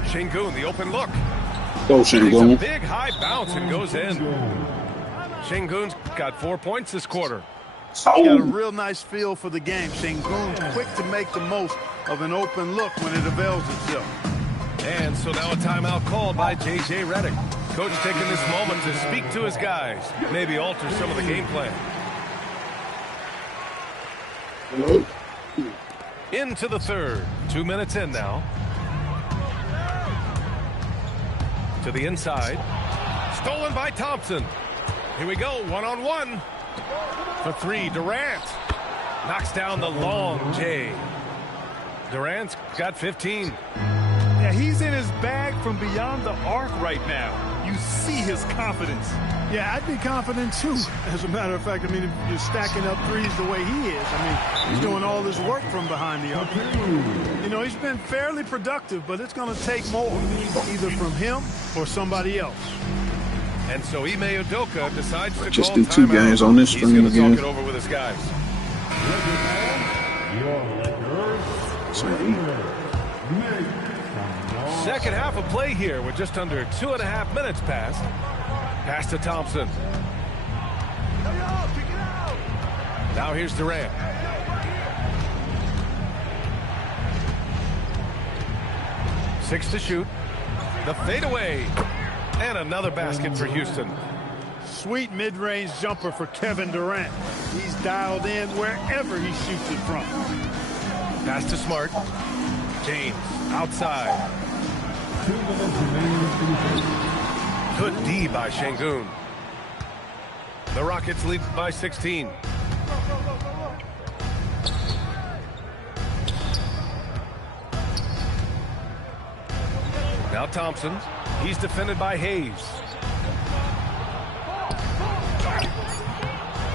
Şengün, the open look. Go, Takes a Şengün. big high bounce and goes in. Şengün's got 4 points this quarter. He's got a real nice feel for the game. Şengün's quick to make the most of an open look when it avails itself. And so now a timeout called by J.J. Redick. Coach taking this moment to speak to his guys, maybe alter some of the game plan. Into the third. 2 minutes in now. To the inside. Stolen by Thompson. Here we go, one-on-one. For three, Durant. Knocks down the long J. Durant's got 15. Yeah, he's in his bag from beyond the arc right now. You see his confidence. Yeah, I'd be confident too. As a matter of fact, I mean, if you're stacking up threes the way he is, I mean, he's doing all this work from behind the arc. You know, he's been fairly productive, but it's going to take more, either from him or somebody else. And so Ime Udoka decides to Just call do 2 timeout. games on this He's string going to again. talk it over with his guys. Second half of play here with just under 2.5 minutes passed. Pass to Thompson. Now here's Durant. Six to shoot. The fadeaway. And another basket for Houston. Sweet mid-range jumper for Kevin Durant. He's dialed in wherever he shoots it from. Pass to Smart. James outside. Good D by Şengün. The Rockets lead by 16. Now Thompson. He's defended by Hayes.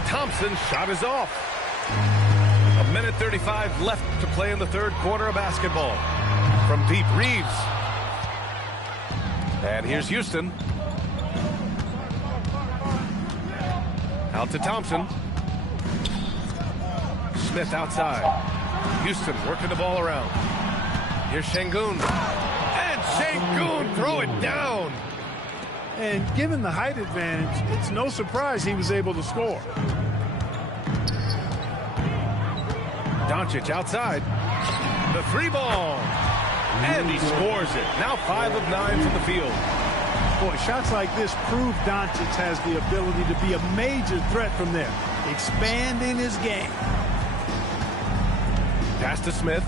Thompson's shot is off. 1:35 left to play in the third quarter of basketball. From deep, Reeves. And here's Houston. Out to Thompson. Smith outside. Houston working the ball around. Here's Şengün. And Şengün throw it down. And given the height advantage, it's no surprise he was able to score. Doncic outside. The three ball. And he scores it. Now 5 of 9 from the field. Boy, shots like this prove Doncic has the ability to be a major threat from there. expanding his game. Pass to Smith.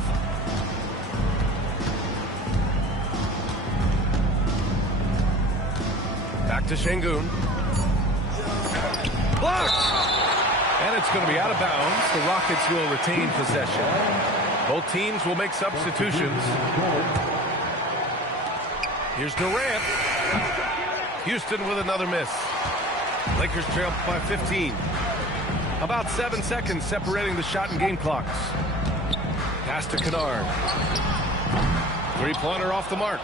Back to Şengün. Blocked! And it's going to be out of bounds. The Rockets will retain possession. Both teams will make substitutions. Here's Durant. Houston with another miss. Lakers trail by 15. About 7 seconds separating the shot and game clocks. Pass to Kennard. Three-pointer off the mark.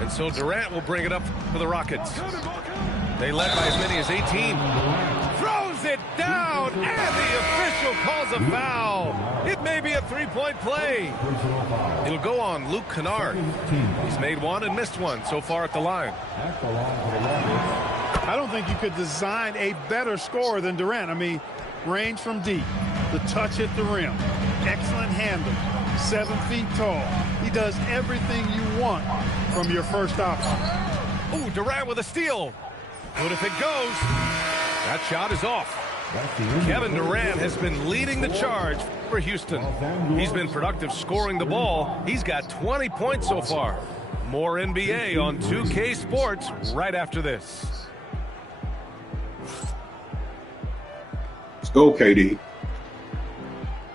And so Durant will bring it up for the Rockets. They led by as many as 18. Throws it down, and the official calls a foul. It may be a three-point play. It'll go on Luke Kennard. He's made one and missed one so far at the line. I don't think you could design a better scorer than Durant. I mean, range from deep, the touch at the rim, excellent handle, 7 feet tall. He does everything you want from your first option. Ooh, Durant with a steal. But if it goes, that shot is off. Kevin Durant has been leading the charge for Houston. He's been productive scoring the ball. He's got 20 points so far. More NBA on 2K Sports right after this. Let's go, KD.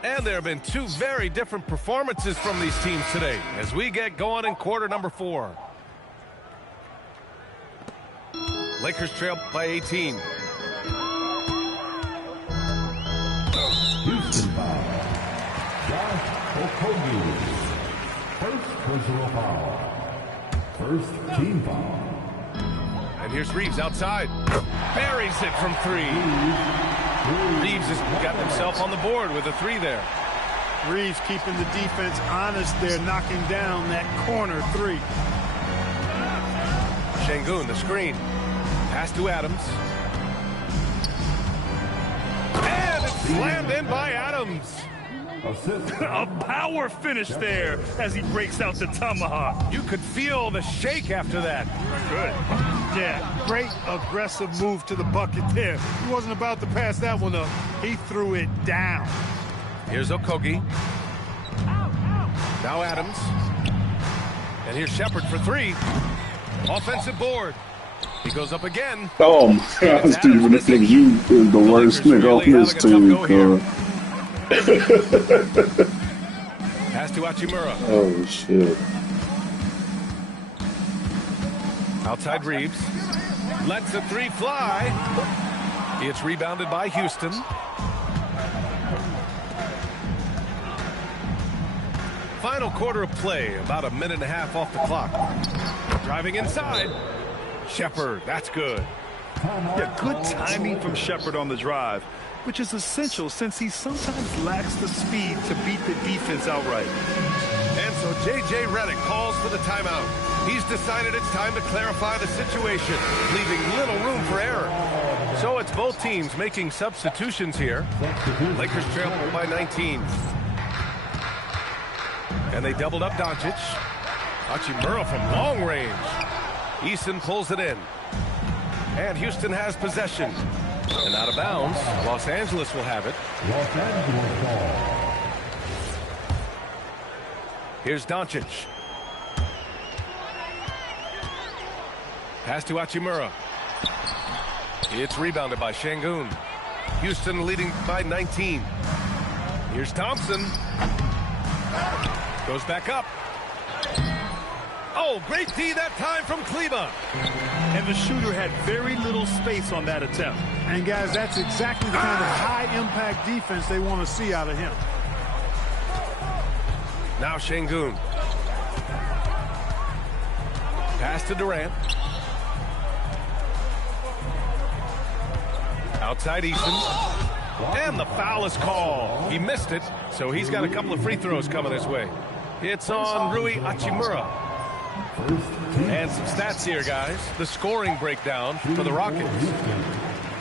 And there have been 2 very different performances from these teams today as we get going in quarter number 4. Lakers trail by 18. Houston foul. Josh Okogie. First personal foul. First team foul. And here's Reeves outside. Buries it from 3. Reeves has got himself on the board with a 3 there. Reeves keeping the defense honest there, knocking down that corner 3. Şengün, the screen. Pass to Adams. And it's slammed in by Adams. A power finish there as he breaks out the tomahawk. You could feel the shake after that. Good. Yeah, great aggressive move to the bucket there. He wasn't about to pass that one up. He threw it down. Here's Okogie. Now Adams. And here's Shepherd for 3. Offensive board. He goes up again. Oh my God, Steven, I think you is the worst nigga on this team, cuz. Pass to Hachimura. Oh shit. Outside Reeves. Lets a 3 fly. It's rebounded by Houston. Final quarter of play, about a minute and a half off the clock. Driving inside. Shepherd, that's good. Yeah, good timing from Shepherd on the drive, which is essential since he sometimes lacks the speed to beat the defense outright. And so J.J. Redick calls for the timeout. He's decided it's time to clarify the situation, leaving little room for error. So it's both teams making substitutions here. Lakers trail by 19. And they doubled up Doncic. Hachimura from long range. Eason pulls it in. And Houston has possession. And out of bounds, Los Angeles will have it. Los Angeles ball. Here's Doncic. Pass to Hachimura. It's rebounded by Şengün. Houston leading by 19. Here's Thompson. Goes back up. Oh, great D that time from Kleba. And the shooter had very little space on that attempt. And guys, that's exactly the kind of high-impact defense they want to see out of him. Now Şengün. Pass to Durant. Outside Eason. And the foul is called. He missed it, so he's got a couple of free throws coming his way. It's on Rui Hachimura. And some stats here, guys. The scoring breakdown for the Rockets.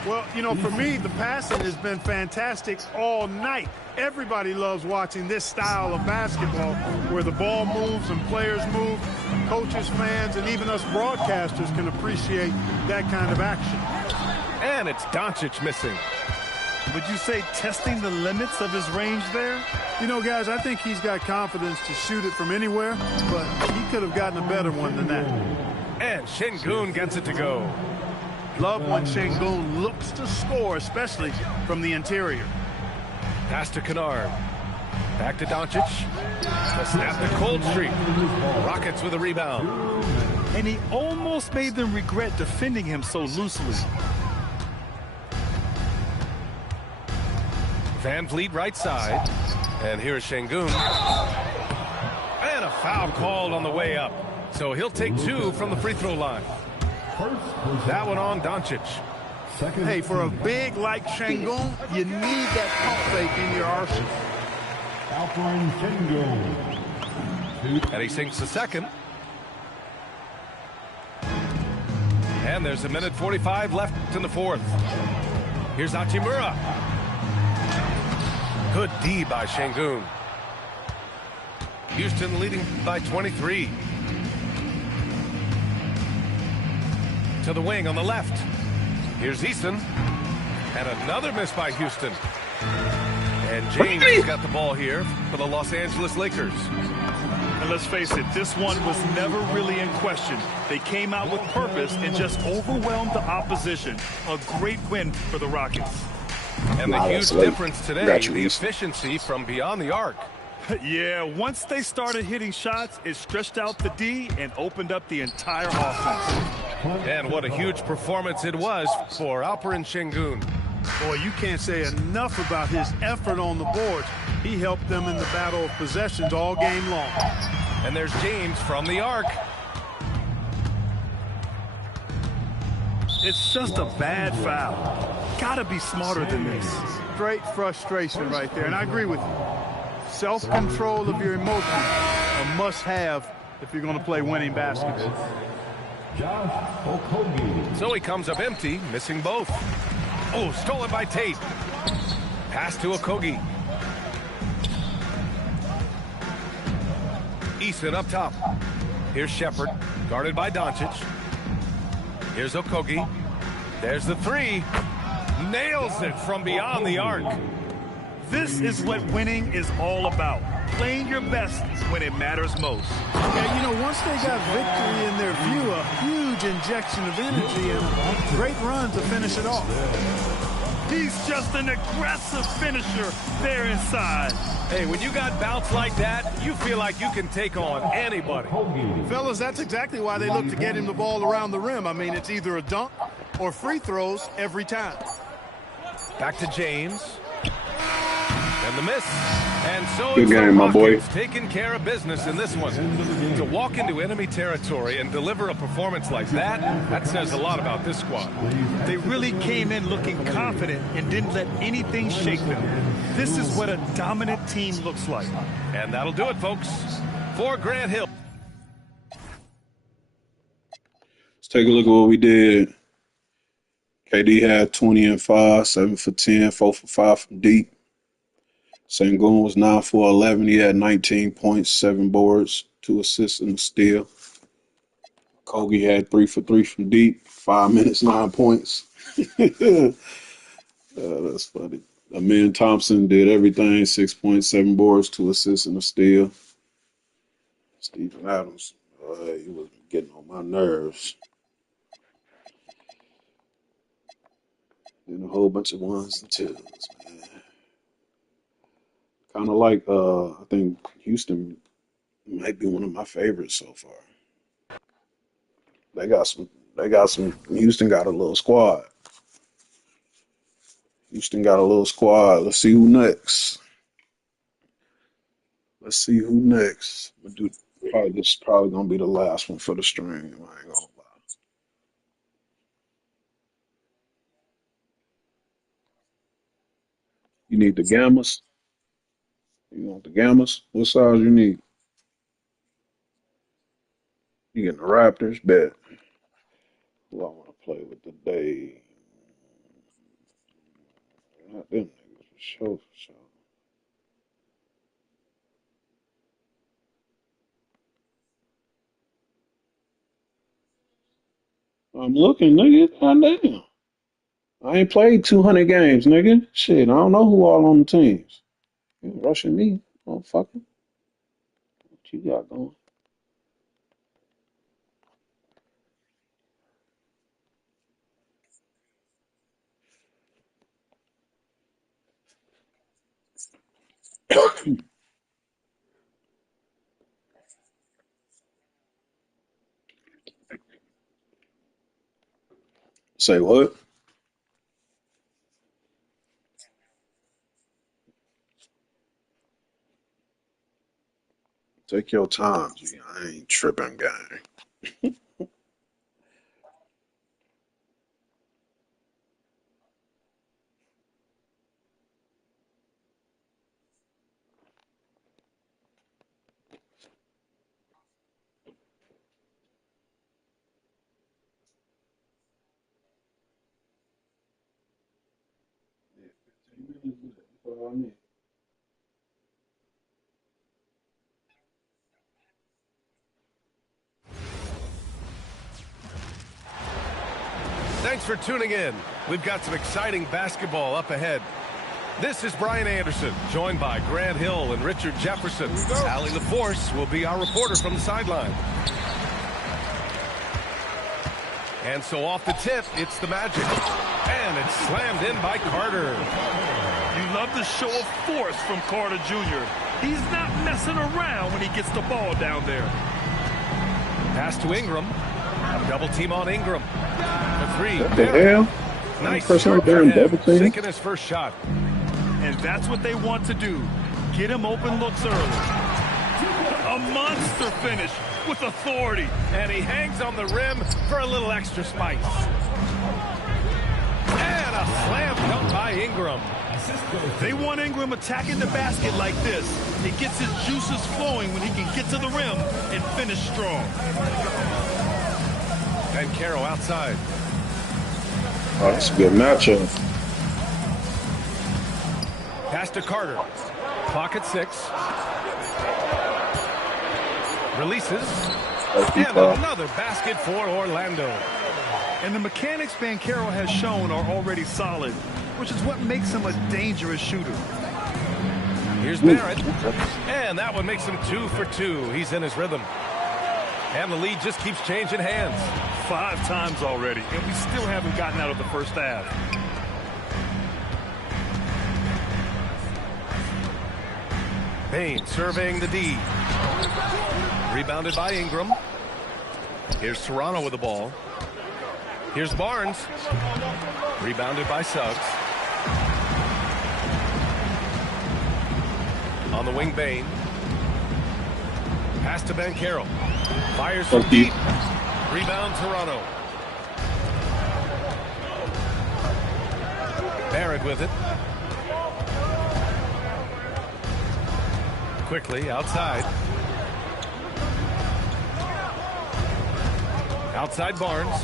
Well, you know, for me, the passing has been fantastic all night. Everybody loves watching this style of basketball where the ball moves and players move. Coaches, fans, and even us broadcasters can appreciate that kind of action. And it's Doncic missing. Would you say testing the limits of his range there? You know, guys, I think he's got confidence to shoot it from anywhere, but he could have gotten a better one than that. And Şengün gets it to go. Love when Şengün looks to score, especially from the interior. Pass to Kennard. Back to Doncic. The snap to Cold Streak. Rockets with a rebound. And he almost made them regret defending him so loosely. Van Vliet right side. And here's Şengün. And a foul called on the way up. So he'll take 2 from the free throw line. That one on Doncic. Hey, for a big like Şengün, you need that pump fake in your arsenal. Alperen Şengün. And he sinks the second. And there's a minute 45 left in the fourth. Here's Hachimura. Good D by Şengün. Houston leading by 23. To the wing on the left. Here's Easton. And another miss by Houston. And James has got the ball here for the Los Angeles Lakers. And let's face it, this one was never really in question. They came out with purpose and just overwhelmed the opposition. A great win for the Rockets. And the huge difference today, the efficiency from beyond the arc. Yeah, once they started hitting shots, it stretched out the D and opened up the entire offense. And what a huge performance it was for Alperen Şengün. Boy, you can't say enough about his effort on the boards. He helped them in the battle of possessions all game long. And there's James from the arc. It's just a bad foul. Gotta be smarter than this. Straight frustration right there, and I agree with you. Self-control of your emotions, a must-have if you're going to play winning basketball. Josh Okogie. So he comes up empty, missing both. Oh, stolen by Tate. Pass to Okogie. Easton up top. Here's Shepherd, guarded by Doncic. Here's Okogie. There's the three. Nails it from beyond the arc. This is what winning is all about. Playing your best when it matters most. Yeah, you know, once they got victory in their view, a huge injection of energy and a great run to finish it off. He's just an aggressive finisher there inside. Hey, when you got bounce like that, you feel like you can take on anybody. Fellas, that's exactly why they look to get him the ball around the rim. I mean, it's either a dunk or free throws every time. Back to James. And the miss. And so Good it's game, the my boy. Rockets taking care of business in this one. To walk into enemy territory and deliver a performance like that says a lot about this squad. They really came in looking confident and didn't let anything shake them. This is what a dominant team looks like. And that'll do it, folks, for Grant Hill. Let's take a look at what we did. KD had 20 and 5, 7 for 10, 4 for 5 from deep. Şengün was 9 for 11. He had 19 points, 7 boards, 2 assists, and a steal. Kogi had 3 for 3 from deep, 5 minutes, 9 points. That's funny. Amin Thompson did everything, 6 points, 7 boards, 2 assists, and a steal. Steven Adams, he was getting on my nerves. And a whole bunch of ones and twos, man. Kind of like, I think Houston might be one of my favorites so far. Houston got a little squad. Let's see who next. This is probably going to be the last one for the stream. I ain't going to lie. You need the gammas? You want the gammas? What size you need? You getting the Raptors? Bet. Who I want to play with today? Not them niggas, for sure. I'm looking, nigga. Goddamn. I ain't played 200 games, nigga. Shit, I don't know who all on the teams. You rushing me, motherfucker. What you got going? Say what? Take your time, G. I ain't tripping, guy. Thanks for tuning in. We've got some exciting basketball up ahead. This is Brian Anderson, joined by Grant Hill and Richard Jefferson. Allie LaForce will be our reporter from the sideline. And so off the tip, it's the Magic. And it's slammed in by Carter. You love the show of force from Carter Jr. He's not messing around when he gets the ball down there. Pass to Ingram. Double team on Ingram. For three. What the hell? Nice Person shot there for in him. double team? Sinking his first shot. And that's what they want to do. Get him open looks early. A monster finish with authority. And he hangs on the rim for a little extra spice. And a slam dunk by Ingram. They want Ingram attacking the basket like this. It gets his juices flowing when he can get to the rim and finish strong. Banchero outside. Oh, that's a good matchup. Pass to Carter. Clock at 6. Releases. And another basket for Orlando. And the mechanics Banchero has shown are already solid, which is what makes him a dangerous shooter. Here's Barrett. And that one makes him 2 for 2. He's in his rhythm. And the lead just keeps changing hands. 5 times already, and we still haven't gotten out of the first half. Payne surveying the D. Rebounded by Ingram. Here's Toronto with the ball. Here's Barnes. Rebounded by Suggs. On the wing, Bane. Pass to Banchero. Fires from deep. Rebound, Toronto. Barrett with it. Quickly outside. Outside Barnes.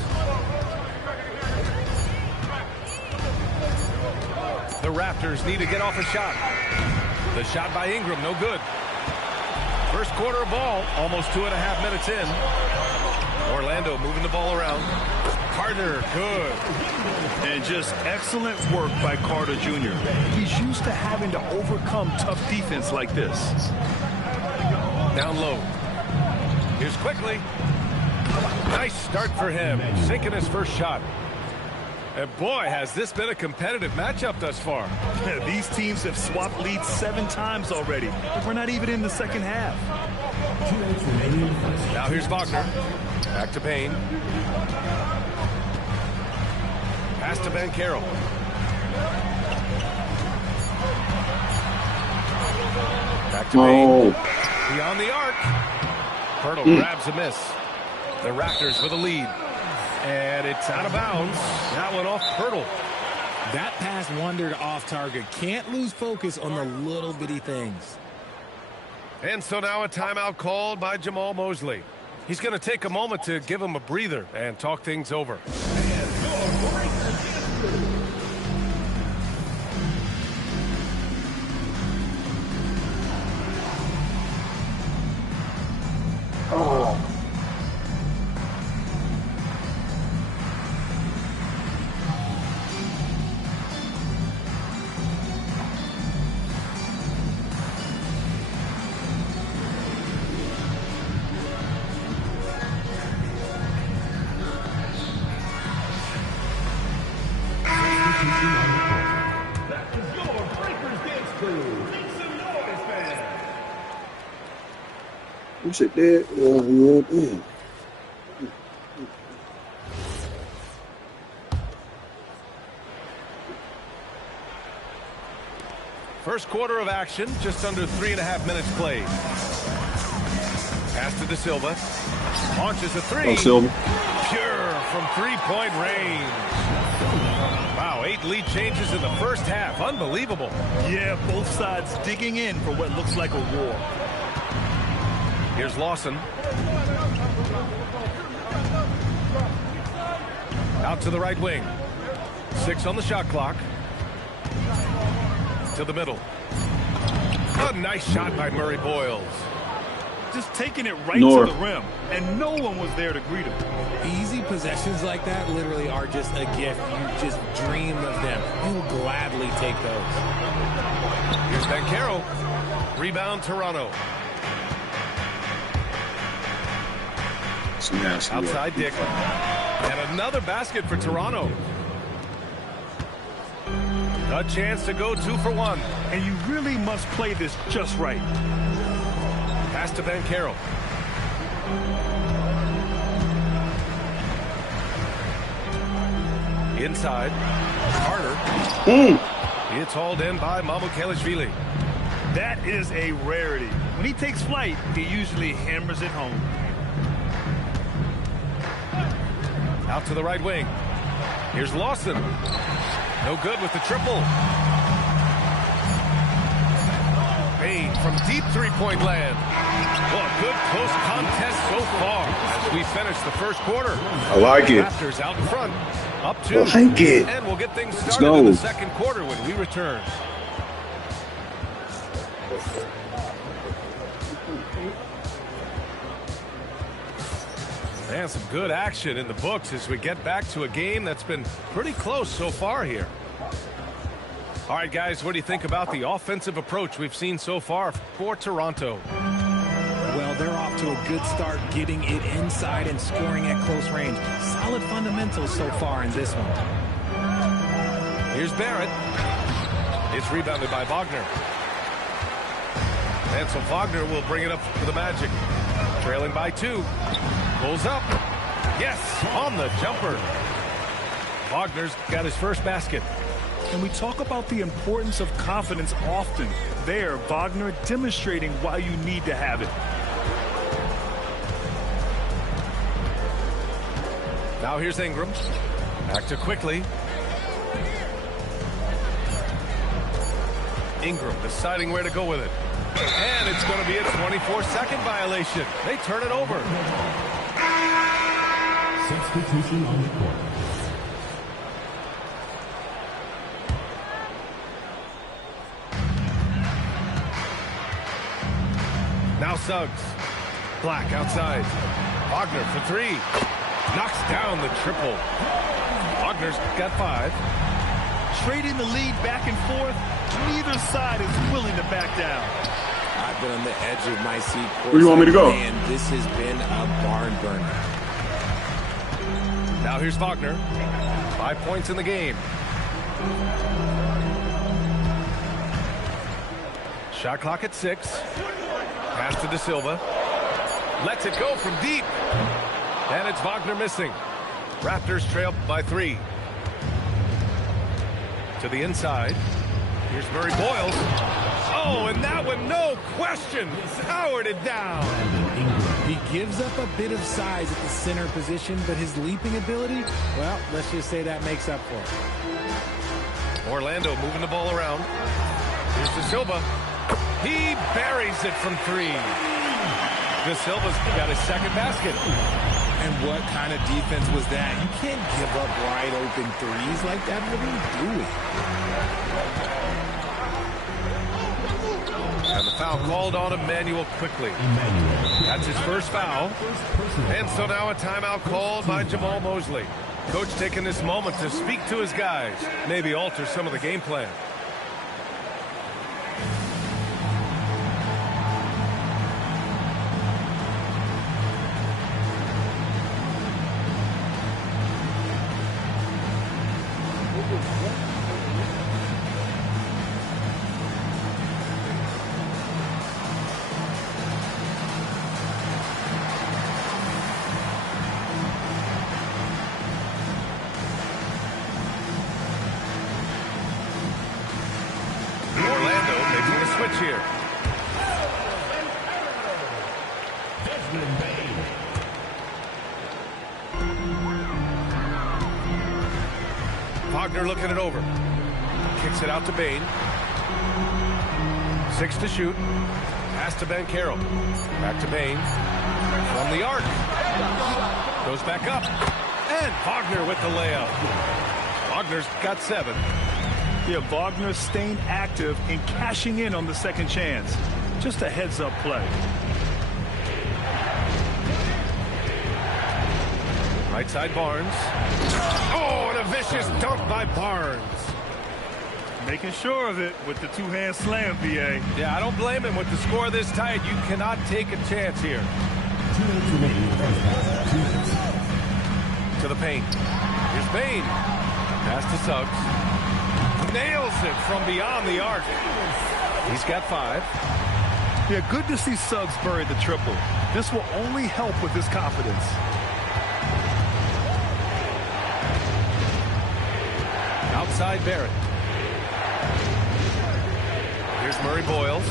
The Raptors need to get off a shot. The shot by Ingram, no good. First quarter ball, almost 2.5 minutes in. Orlando moving the ball around. Carter, good. And just excellent work by Carter Jr. He's used to having to overcome tough defense like this. Down low. Here's Quickly. Nice start for him. Sinking his first shot. And boy, has this been a competitive matchup thus far. These teams have swapped leads 7 times already. But we're not even in the second half. Now here's Wagner. Back to Payne. Pass to Banchero. Back to Payne. Beyond the arc. Pirtle grabs a miss. The Raptors with a lead. And it's out of bounds. That one off Pirtle. That pass wandered off target. Can't lose focus on the little bitty things. And so now a timeout called by Jamal Mosley. He's going to take a moment to give him a breather and talk things over. You said that? Yeah. First quarter of action, just under 3.5 minutes played. Pass to De Silva. Launches a three. Oh, Silva. Pure from three-point range. Wow, 8 lead changes in the first half. Unbelievable. Yeah, both sides digging in for what looks like a war. Here's Lawson. Out to the right wing. 6 on the shot clock. To the middle. A nice shot by Murray Boyles. Just taking it right to the rim, and no one was there to greet him. Easy possessions like that literally are just a gift. You just dream of them. You will gladly take those. Here's Banchero. Rebound, Toronto. Outside Dick. And another basket for Toronto. A chance to go 2 for 1. And you really must play this just right. Pass to Banchero. Inside. Carter. It's hauled in by Mamukelashvili. That is a rarity. When he takes flight, he usually hammers it home. Out to the right wing. Here's Lawson. No good with the triple. Made from deep three-point land. Well, a good close contest so far as we finish the first quarter. I like it. Raptors out in front. Up 2. I like it. And we'll get things started in the second quarter when we return. And some good action in the books as we get back to a game that's been pretty close so far here. All right, guys, what do you think about the offensive approach we've seen so far for Toronto? Well, they're off to a good start getting it inside and scoring at close range. Solid fundamentals so far in this one. Here's Barrett. It's rebounded by Wagner. And so Wagner will bring it up for the Magic. Trailing by 2. Pulls up. Yes, on the jumper. Wagner's got his first basket. And we talk about the importance of confidence often. There, Wagner demonstrating why you need to have it. Now here's Ingram. Back to quickly. Ingram deciding where to go with it. And it's going to be a 24-second violation. They turn it over. Substitution on the court. Now Suggs. Black outside. Wagner for 3. Knocks down the triple. Wagner's got 5. Trading the lead back and forth. Neither side is willing to back down. I've been on the edge of my seat. Where do you want me to go? And this has been a barn burner. Now here's Wagner. 5 points in the game. Shot clock at 6. Pass to De Silva. Lets it go from deep. And it's Wagner missing. Raptors trail by 3. To the inside. Here's Murray Boyles. Oh, and that one, no question, powered it down. He gives up a bit of size at the center position, but his leaping ability, well, let's just say that makes up for it. Orlando moving the ball around. Here's De Silva. He buries it from 3. De Silva's got his second basket. And what kind of defense was that? You can't give up wide open threes like that. What are you doing? And the foul called on Emmanuel quickly. That's his first foul. And so now a timeout called by Jamal Mosley. Coach taking this moment to speak to his guys. Maybe alter some of the game plan. here. Wagner looking it over. Kicks it out to Bane. 6 to shoot. Pass to Banchero. Back to Bane. From the arc. Goes back up. And Wagner with the layup. Wagner's got 7. Yeah, Wagner staying active and cashing in on the second chance. Just a heads-up play. Right side Barnes. Oh, and a vicious dunk by Barnes. Making sure of it with the two-hand slam, B.A. Yeah, I don't blame him with the score this tight. You cannot take a chance here. To the paint. Here's Bane. Pass to Suggs. Nails it from beyond the arc. He's got 5. Yeah, good to see Suggs bury the triple. This will only help with his confidence. Outside Barrett. Here's Murray Boyles.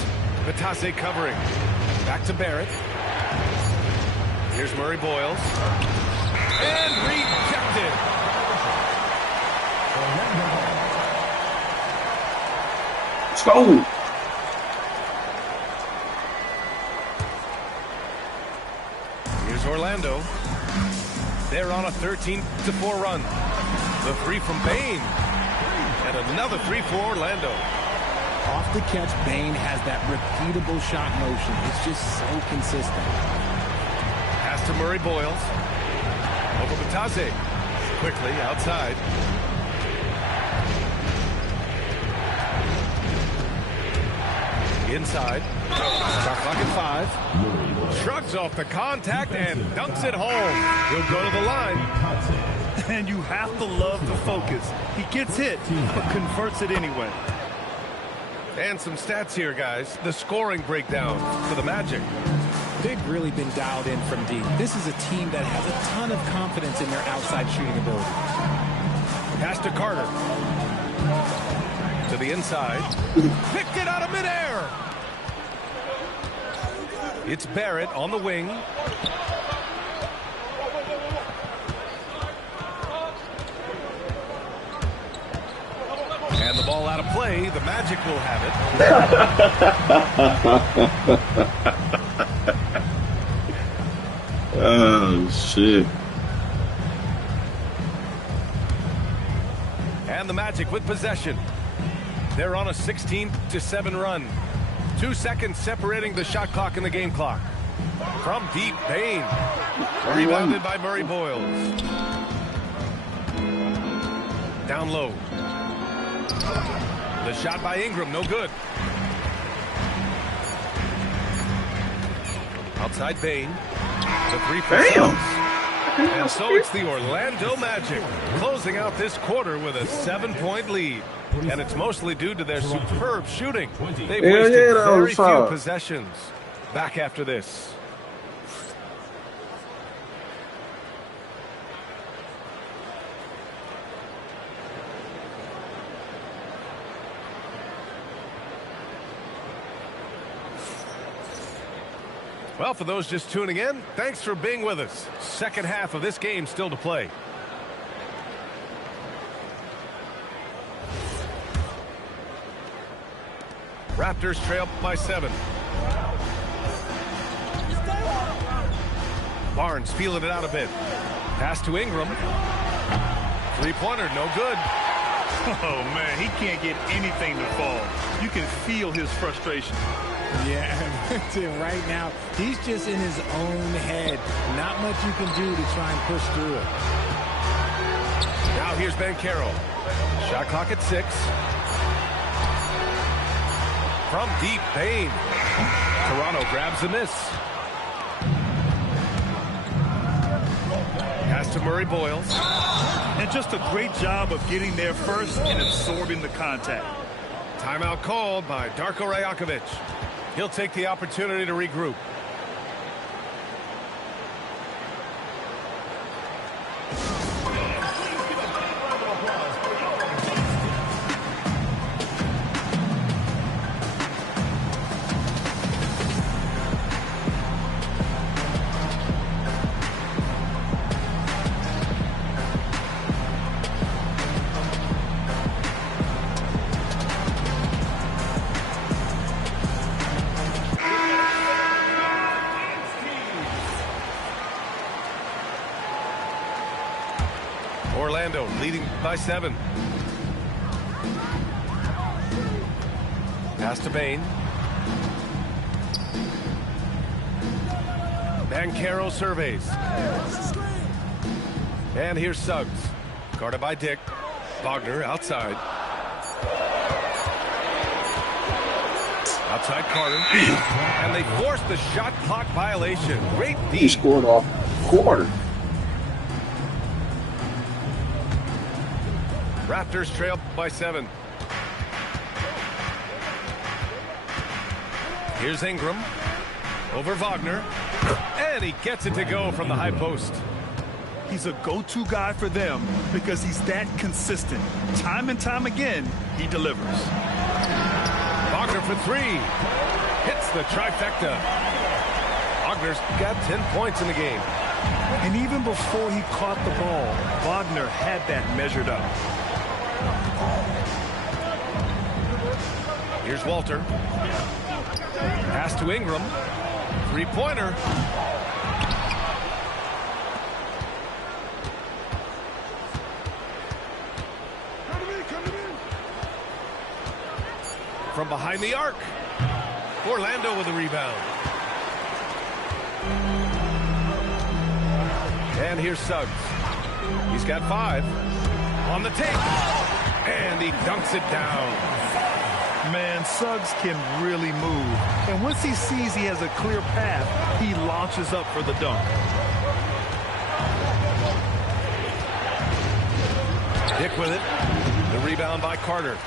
Vitase covering. Back to Barrett. Here's Murray Boyles. And rejected. Let's go. Here's Orlando. They're on a 13-4 run. The 3 from Bane. And another 3 for Orlando. Off the catch, Bane has that repeatable shot motion. It's just so consistent. Pass to Murray Boyles. Over Vitase. Quickly outside. Inside. Shot clock at 5. Shrugs off the contact and dunks it home. He'll go to the line. And you have to love the focus. He gets hit, but converts it anyway. And some stats here, guys. The scoring breakdown for the Magic. They've really been dialed in from deep. This is a team that has a ton of confidence in their outside shooting ability. Pass to Carter. To the inside. Picked it out of midair. It's Barrett on the wing. And the ball out of play. The Magic will have it. Oh, shit. And the Magic with possession. They're on a 16-7 run. 2 seconds separating the shot clock and the game clock. From deep, Bane. Rebounded by Murray Boyles. Down low. The shot by Ingram, no good. Outside Bane. The 3 for Suggs. And so it's the Orlando Magic closing out this quarter with a 7-point lead. And it's mostly due to their superb shooting. They've wasted very few possessions. Back after this. Well, for those just tuning in, thanks for being with us. Second half of this game still to play. Raptors trail by 7. Barnes feeling it out a bit. Pass to Ingram. 3-pointer, no good. Oh, man, he can't get anything to fall. You can feel his frustration. Yeah, right now, he's just in his own head. Not much you can do to try and push through it. Now here's Banchero. Shot clock at 6. From deep, Bane. Toronto grabs the miss. Pass to Murray Boyles. And just a great job of getting there first and absorbing the contact. Timeout called by Darko Rajakovic. He'll take the opportunity to regroup. leading by 7. Pass to Bain. Banchero surveys. And here's Suggs. Guarded by Dick. Wagner outside. Outside Carter. And they forced the shot clock violation. Great D. He scored off quarter. Raptors trail by 7. Here's Ingram. Over Wagner. And he gets it to go from the high post. He's a go-to guy for them because he's that consistent. Time and time again, he delivers. Wagner for 3. Hits the trifecta. Wagner's got 10 points in the game. And even before he caught the ball, Wagner had that measured up. Here's Walter. Pass to Ingram. 3-pointer. From behind the arc. Orlando with a rebound. And here's Suggs. He's got 5. On the take. And he dunks it down. Man, Suggs can really move. And once he sees he has a clear path, he launches up for the dunk. Dick with it. The rebound by Carter.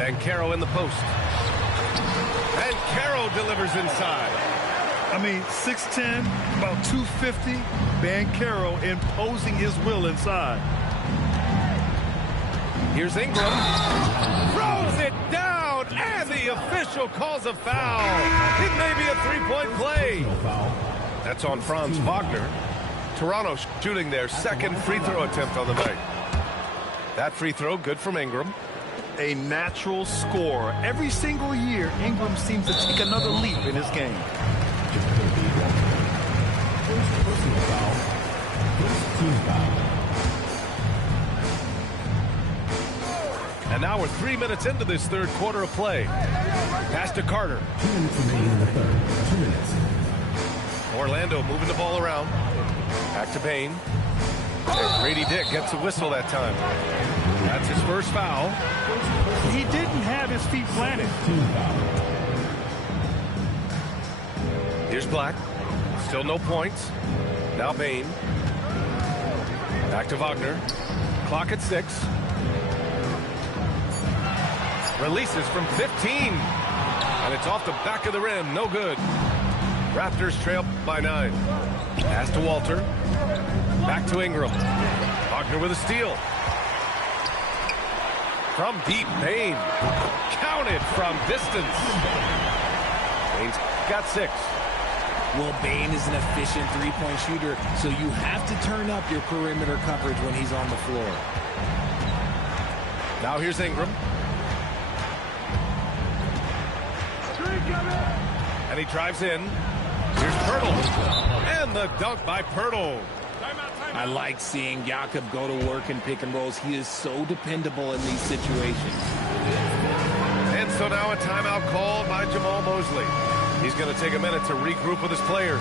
Banchero in the post. Banchero delivers inside. I mean, 6'10", about 250. Banchero imposing his will inside. Here's Ingram. Throws it down, and the official calls a foul. It may be a 3-point play. That's on Franz Wagner. Toronto shooting their second free throw attempt on the night. That free throw good from Ingram. A natural scorer. Every single year, Ingram seems to take another leap in his game. And now we're 3 minutes into this third quarter of play. Pass to Carter. 2 minutes remaining in the third. 2 minutes. Orlando moving the ball around. Back to Bain. And Grady Dick gets a whistle that time. That's his first foul. He didn't have his feet planted. Here's Black. Still no points. Now Bain. Back to Wagner. Clock at 6. Releases from 15. And it's off the back of the rim. No good. Raptors trail by 9. Pass to Walter. Back to Ingram. Wagner with a steal. From deep, Bain. Counted from distance. Bain's got 6. Well, Bain is an efficient three-point shooter, so you have to turn up your perimeter coverage when he's on the floor. Now here's Ingram. And he drives in. Here's Pirtle. And the dunk by Pirtle. I like seeing Jakob go to work in pick and rolls. He is so dependable in these situations. And so now a timeout called by Jamal Mosley. He's going to take a minute to regroup with his players.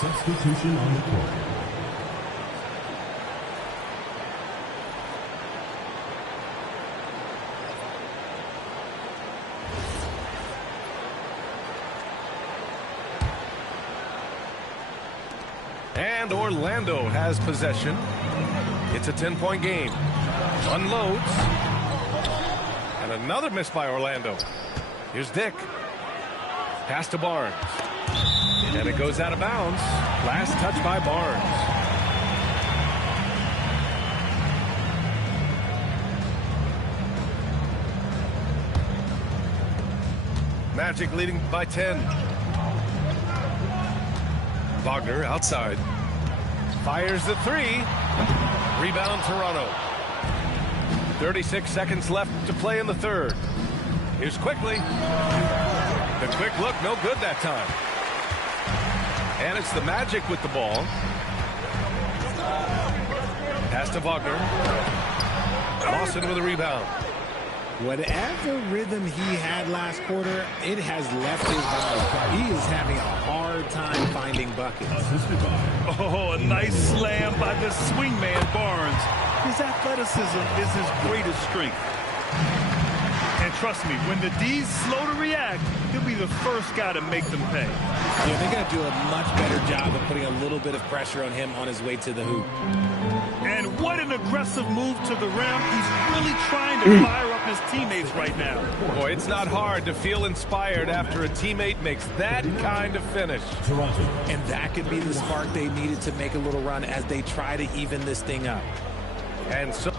Substitution on the court. And Orlando has possession. It's a 10-point game. Unloads. And another miss by Orlando. Here's Dick. Pass to Barnes. And it goes out of bounds. Last touch by Barnes. Magic leading by 10. Wagner outside. Fires the three. Rebound Toronto. 36 seconds left to play in the third. Here's Quickly. The quick look, no good that time. And it's the Magic with the ball. Pass to Wagner. Lawson with a rebound. Whatever rhythm he had last quarter, it has left his body. He is having a hard time finding buckets. Oh, a nice slam by the swingman Barnes. His athleticism is his greatest strength. And trust me, when the D's slow to react, he'll be the first guy to make them pay. Yeah, they're going to do a much better job of putting a little bit of pressure on him on his way to the hoop. And what an aggressive move to the rim. He's really trying to fire up his teammates right now. Boy, it's not hard to feel inspired after a teammate makes that kind of finish. And that could be the spark they needed to make a little run as they try to even this thing up. And so...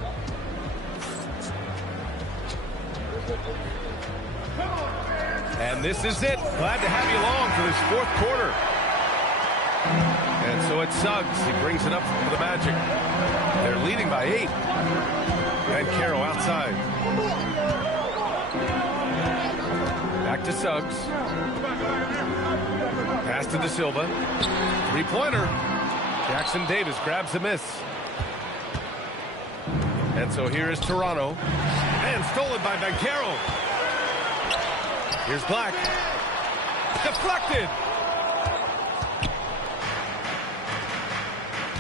And this is it. Glad to have you along for this fourth quarter. And so it's Suggs. He brings it up for the Magic. They're leading by 8. And Caro outside. Back to Suggs. Pass to De Silva. Three-pointer. Jackson Davis grabs a miss. And so here is Toronto. And stolen by Banchero. Here's Black. Deflected.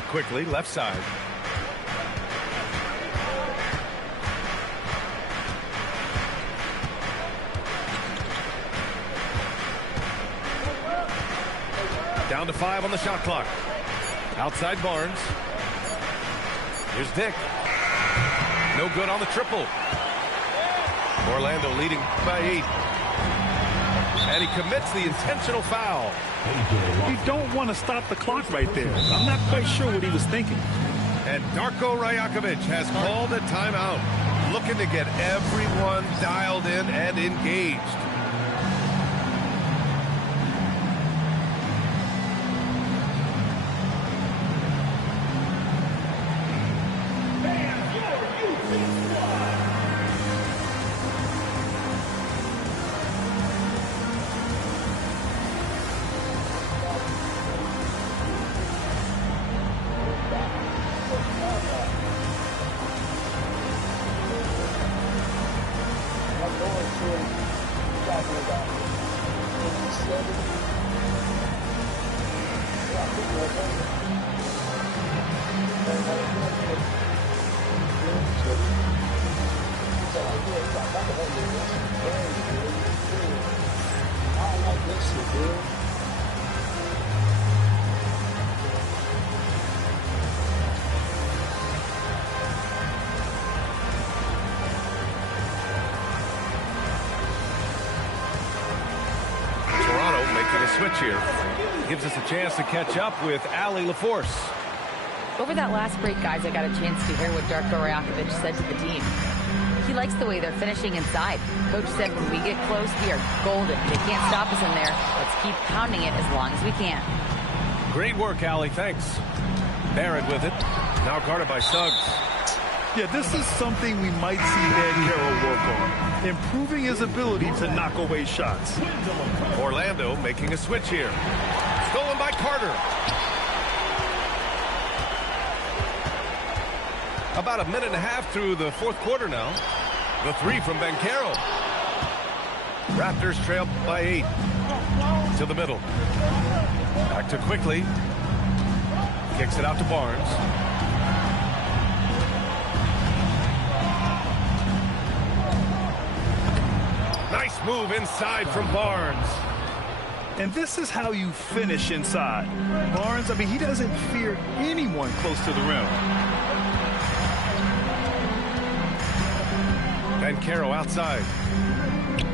Quickly, left side. Down to 5 on the shot clock. Outside Barnes. Here's Dick. No good on the triple. Orlando leading by 8. And he commits the intentional foul. You don't want to stop the clock right there. I'm not quite sure what he was thinking. And Darko Rajakovic has called a timeout, looking to get everyone dialed in and engaged. Switch here. Gives us a chance to catch up with Allie LaForce. Over that last break, guys, I got a chance to hear what Darko Rajakovic said to the team. He likes the way they're finishing inside. Coach said when we get close, we are golden. They can't stop us in there. Let's keep pounding it as long as we can. Great work, Allie. Thanks. Barrett with it. Now guarded by Suggs. Yeah, this is something we might see Banchero work on. Improving his ability to knock away shots. Orlando making a switch here. Stolen by Carter. About a minute and a half through the fourth quarter now. The three from Banchero. Raptors trail by 8. To the middle. Back to Quickly. Kicks it out to Barnes. Nice move inside from Barnes. And this is how you finish inside. Barnes, I mean, he doesn't fear anyone close to the rim. Banchero outside.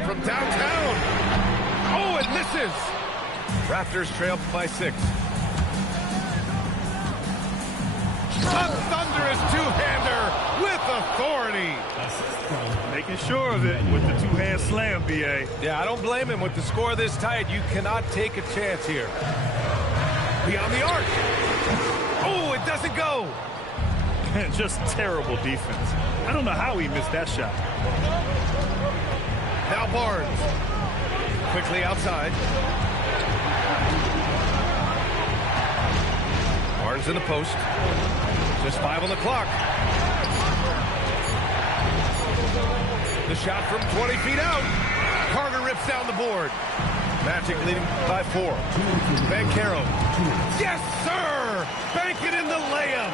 From downtown. Oh, it misses. Raptors trail by 6. A thunderous two-hander with authority. Making sure of it with the two-hand slam, B.A. Yeah, I don't blame him. With the score this tight, you cannot take a chance here. Beyond the arc. Oh, it doesn't go. Just terrible defense. I don't know how he missed that shot. Now Barnes. Quickly outside. Barnes in the post. Just 5 on the clock. The shot from 20 feet out. Carter rips down the board. Magic leading by 4. Banchero. Yes, sir! Bank it in the layup.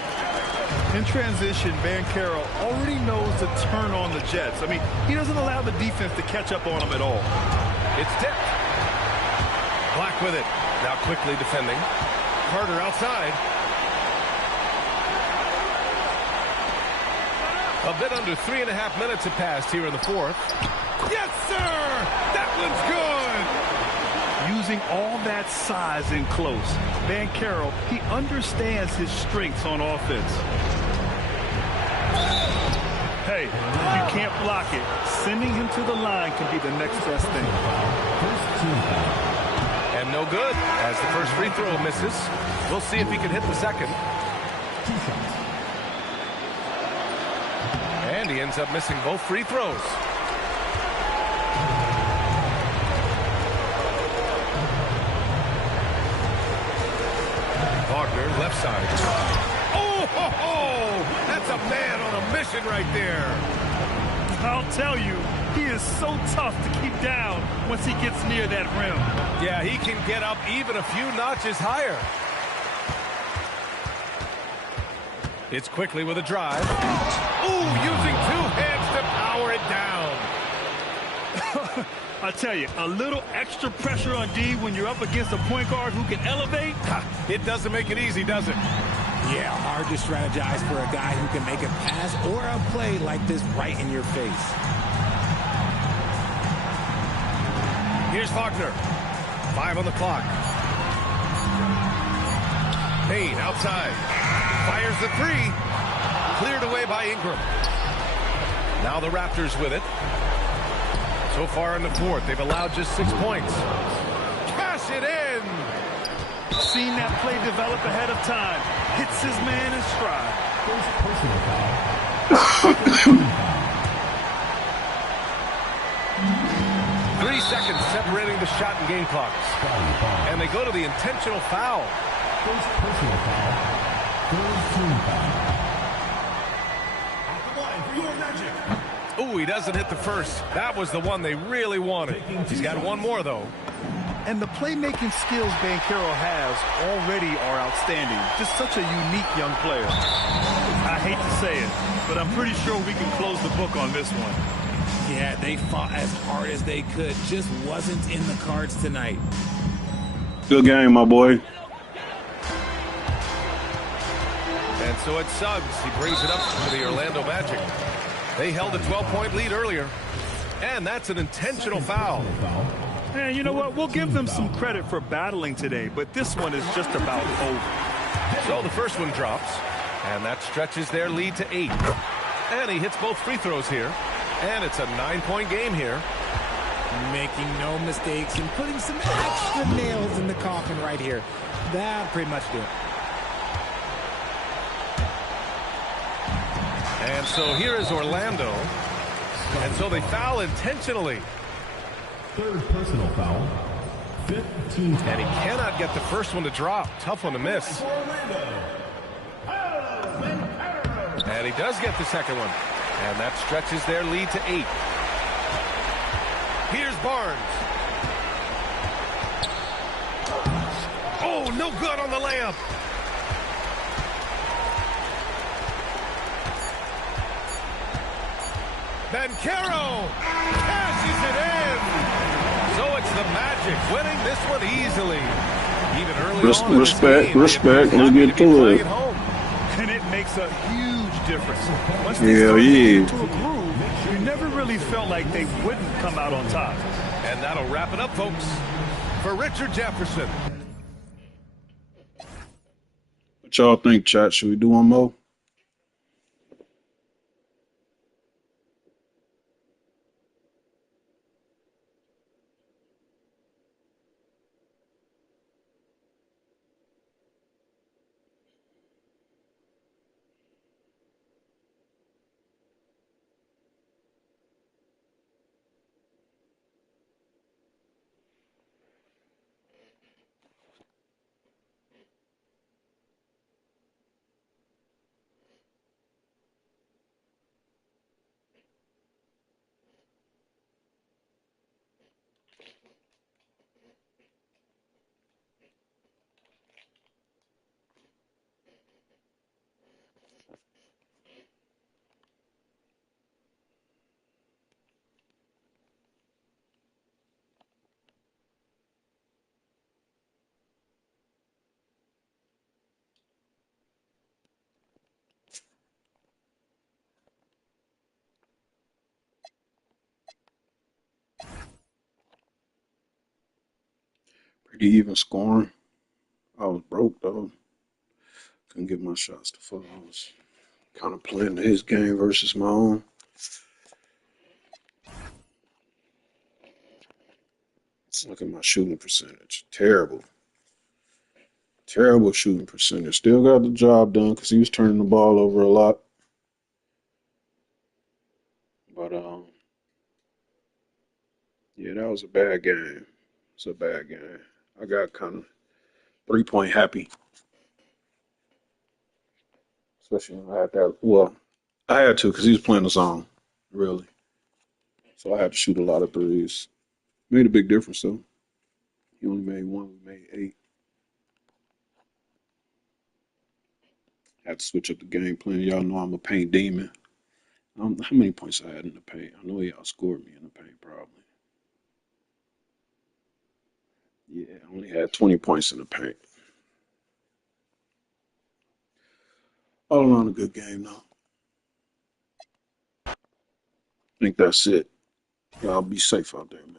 In transition, Banchero already knows to turn on the Jets. I mean, he doesn't allow the defense to catch up on him at all. It's tipped. Black with it. Now quickly defending. Carter outside. A bit under 3.5 minutes have passed here in the 4th. Yes, sir! That one's good! Using all that size in close, Banchero, he understands his strengths on offense. Hey, if you can't block it, sending him to the line can be the next best thing. And no good, as the first free throw misses. We'll see if he can hit the second. And he ends up missing both free throws. Wagner, left side. Oh, ho, ho! That's a man on a mission right there. I'll tell you, he is so tough to keep down once he gets near that rim. Yeah, he can get up even a few notches higher. It's quickly with a drive. Ooh, using 2 hands to power it down. I tell you, a little extra pressure on D when you're up against a point guard who can elevate. It doesn't make it easy, does it? Yeah, hard to strategize for a guy who can make a pass or a play like this right in your face. Here's Wagner. 5 on the clock. Payne outside. Fires the 3. Cleared away by Ingram. Now the Raptors with it. So far in the 4th, they've allowed just 6 points. Cash it in! Seen that play develop ahead of time. Hits his man in stride. First personal foul. 3 seconds separating the shot and game clocks. And they go to the intentional foul. First personal foul. Third team foul. Ooh, he doesn't hit the first. That was the one they really wanted. He's got one more, though. And the playmaking skills Banchero has already are outstanding. Just such a unique young player. I hate to say it, but I'm pretty sure we can close the book on this one. Yeah, they fought as hard as they could. Just wasn't in the cards tonight. Good game, my boy. And so it's Suggs. He brings it up to the Orlando Magic. They held a 12-point lead earlier. And that's an intentional foul. And you know what? We'll give them some credit for battling today, but this one is just about over. So the first one drops. And that stretches their lead to 8. And he hits both free throws here. And it's a 9-point game here. Making no mistakes and putting some extra nails in the coffin right here. That pretty much do it. And so here is Orlando. And so they foul intentionally. Third personal foul. Fifth team foul. And he cannot get the first one to drop. Tough one to miss. And he does get the second one. And that stretches their lead to 8. Here's Barnes. Oh, no good on the layup. Banchero cashes it in. So it's the Magic winning this one easily. Even early on in this game, Respect. Let's get to it. And it makes a huge difference. Once they start getting into a groove, you never really felt like they wouldn't come out on top. And that'll wrap it up, folks. For Richard Jefferson. What y'all think, chat? Should we do one more? Pretty even scoring. I was broke though. Couldn't get my shots to fall. I was kind of playing his game versus my own. Look at my shooting percentage. Terrible. Terrible shooting percentage. Still got the job done because he was turning the ball over a lot. But yeah, that was a bad game. It's a bad game. I got kind of 3-point happy. Especially when I had that. Well, I had to because he was playing the song, really. So I had to shoot a lot of threes. Made a big difference though. He only made one. We made 8. Had to switch up the game plan. Y'all know I'm a paint demon. How many points I had in the paint? I know he outscored me in the paint probably. Yeah, I only had 20 points in the paint. All around a good game though. I think that's it. Y'all be safe out there, man.